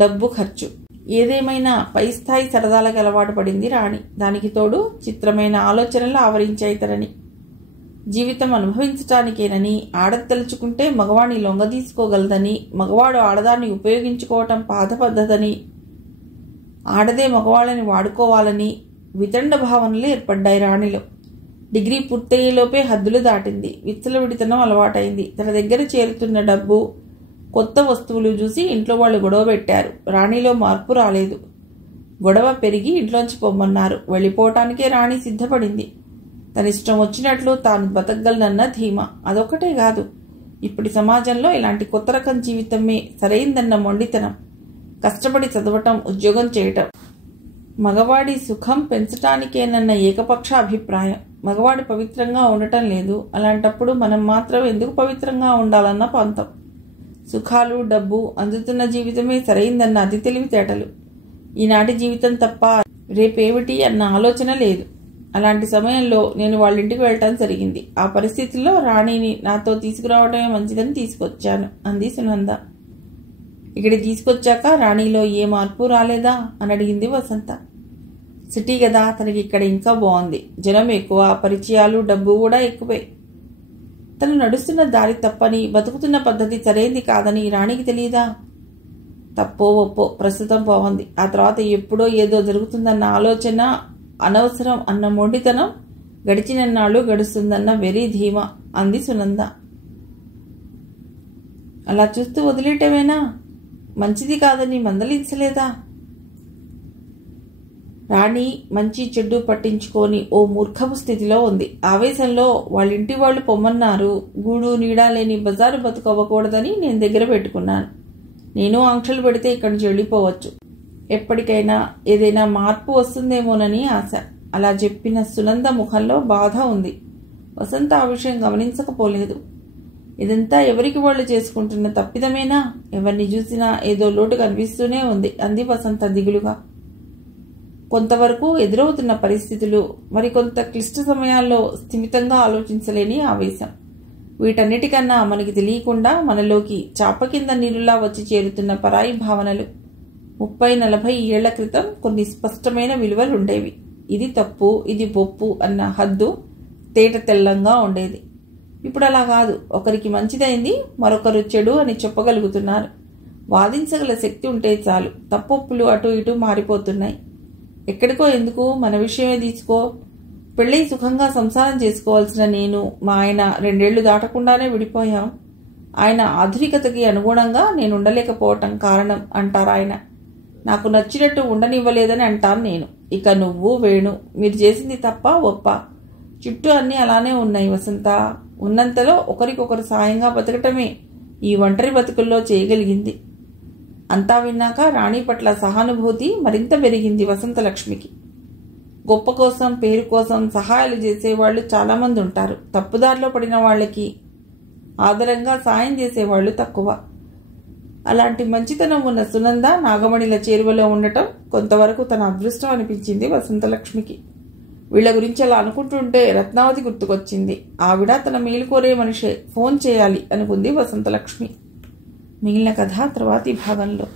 డబ్బు ఖర్చు. ఏదేమైనా పై స్థాయి సరదాలకు అలవాటు పడింది రాణి. దానికి తోడు చిత్రమైన ఆలోచనలు ఆవరించాయి తనని. జీవితం అనుభవించటానికేనని, ఆడతలుచుకుంటే మగవాణ్ణి లొంగదీసుకోగలదని, మగవాడు ఆడదాన్ని ఉపయోగించుకోవటం పాత పద్ధతని, ఆడదే మగవాళ్ళని వాడుకోవాలని వితండ భావనలు ఏర్పడ్డాయి రాణిలో. డిగ్రీ పూర్తయ్యేలోపే హద్దులు దాటింది. విచ్చలవిడితనం అలవాటైంది. తన దగ్గర చేరుతున్న డబ్బు, కొత్త వస్తువులు చూసి ఇంట్లో వాళ్ళు గొడవ పెట్టారు. రాణిలో మార్పు రాలేదు. గొడవ పెరిగి ఇంట్లోంచి పొమ్మన్నారు. వెళ్ళిపోవటానికే రాణి సిద్ధపడింది. తన ఇష్టం వచ్చినట్లు తాను బతకగలనన్న ధీమా. అదొక్కటే కాదు, ఇప్పటి సమాజంలో ఇలాంటి కొత్త రకం జీవితమే సరైందన్న మొండితనం. కష్టపడి చదవటం, ఉద్యోగం చేయటం, మగవాడి సుఖం పెంచటానికేనన్న ఏకపక్ష అభిప్రాయం. మగవాడు పవిత్రంగా ఉండటం లేదు. అలాంటప్పుడు మనం మాత్రం ఎందుకు పవిత్రంగా ఉండాలన్న పంతం. సుఖాలు, డబ్బు అందుతున్న జీవితమే సరైందన్న అతి తెలివితేటలు. ఈనాటి జీవితం తప్ప రేపేమిటి అన్న ఆలోచన లేదు. అలాంటి సమయంలో నేను వాళ్ళింటికి వెళ్ళటం జరిగింది. ఆ పరిస్థితుల్లో రాణిని నాతో తీసుకురావడమే మంచిదని తీసుకొచ్చాను అంది సునంద. ఇక్కడికి తీసుకొచ్చాక రాణిలో ఏ మార్పు రాలేదా అని అడిగింది వసంత. సిటీ కదా, తనకి ఇక్కడ ఇంకా బాగుంది. జనం ఎక్కువ, పరిచయాలు, డబ్బు కూడా ఎక్కువే. తను నడుస్తున్న దారి తప్పని, బతుకుతున్న పద్ధతి సరైంది కాదని రాణికి తెలియదా? తప్పో ఒప్పో ప్రస్తుతం బాగుంది. ఆ తర్వాత ఎప్పుడో ఏదో జరుగుతుందన్న ఆలోచన అనవసరం అన్న మొండితనం గడిచినన్నాళ్ళు గడుస్తుందన్న వెరీ ధీమా అంది సునంద. అలా చూస్తూ వదిలేయటమేనా? మంచిది కాదని మందలించలేదా? రాణి మంచి చెడ్డు పట్టించుకొని ఓ మూర్ఖపు స్థితిలో ఉంది. ఆవేశంలో వాళ్ళింటి వాళ్ళు పొమ్మన్నారు. గూడు నీడా లేని బజారు బతుకవ్వకూడదని నేను దగ్గర పెట్టుకున్నాను. నేను ఆంక్షలు పెడితే ఇక్కడి నుంచి వెళ్ళిపోవచ్చు. ఎప్పటికైనా ఏదైనా మార్పు వస్తుందేమోనని ఆశ. అలా చెప్పిన సునంద ముఖంలో బాధ ఉంది. వసంత ఆ విషయం గమనించకపోలేదు. ఇదంతా ఎవరికి వాళ్ళు చేసుకుంటున్న తప్పిదమేనా? ఎవరిని చూసినా ఏదో లోటు కనిపిస్తూనే ఉంది అంది వసంత దిగులుగా. కొంతవరకు ఎదురవుతున్న పరిస్థితులు, మరికొంత క్లిష్ట సమయాల్లో స్థిమితంగా ఆలోచించలేని ఆవేశం. వీటన్నిటికన్నా మనకి తెలియకుండా మనలోకి చాప కింద నీరులా వచ్చి చేరుతున్న పరాయి భావనలు. 30-40 ఏళ్ల క్రితం కొన్ని స్పష్టమైన విలువలుండేవి. ఇది తప్పు, ఇది బొప్పు అన్న హద్దు తేట తెల్లంగా ఉండేది. ఇప్పుడు అలా కాదు. ఒకరికి మంచిదైంది, మరొకరు చెడు అని చెప్పగలుగుతున్నారు. వాదించగల శక్తి ఉంటే చాలు. తప్పొప్పులు అటు ఇటు మారిపోతున్నాయి. ఎక్కడికో ఎందుకు, మన విషయమే తీసుకో. పెళ్ళై సుఖంగా సంసారం చేసుకోవాల్సిన నేను, మా ఆయన 2 ఏళ్లు దాటకుండానే విడిపోయాం. ఆయన ఆధునికతకి అనుగుణంగా నేను ఉండలేకపోవటం కారణం అంటారాయన. నాకు నచ్చినట్టు ఉండనివ్వలేదని అంటాను నేను. ఇక నువ్వు, వేణు మీరు చేసింది తప్ప ఒప్ప? చుట్టూ అన్నీ అలానే ఉన్నాయి వసంత. ఉన్నంతలో ఒకరికొకరు సాయంగా బతకటమే ఈ ఒంటరి బతుకుల్లో చేయగలిగింది. అంతా విన్నాక రాణి పట్ల సహానుభూతి మరింత పెరిగింది వసంతలక్ష్మికి. గొప్ప కోసం, పేరు కోసం సహాయాలు చేసేవాళ్లు చాలామంది ఉంటారు. తప్పుదారిలో పడిన వాళ్ళకి ఆదరంగా సాయం చేసేవాళ్లు తక్కువ. అలాంటి మంచితనం ఉన్న సునంద నాగమణిల చేరువలో ఉండటం కొంతవరకు తన అదృష్టం అనిపించింది వసంతలక్ష్మికి. వీళ్ల గురించి అలా అనుకుంటుంటే రత్నావతి గుర్తుకొచ్చింది. ఆవిడ తన మేలు కోరే మనిషే, ఫోన్ చేయాలి అనుకుంది వసంతలక్ష్మి. మిగిలిన కథ తర్వాతి భాగంలో.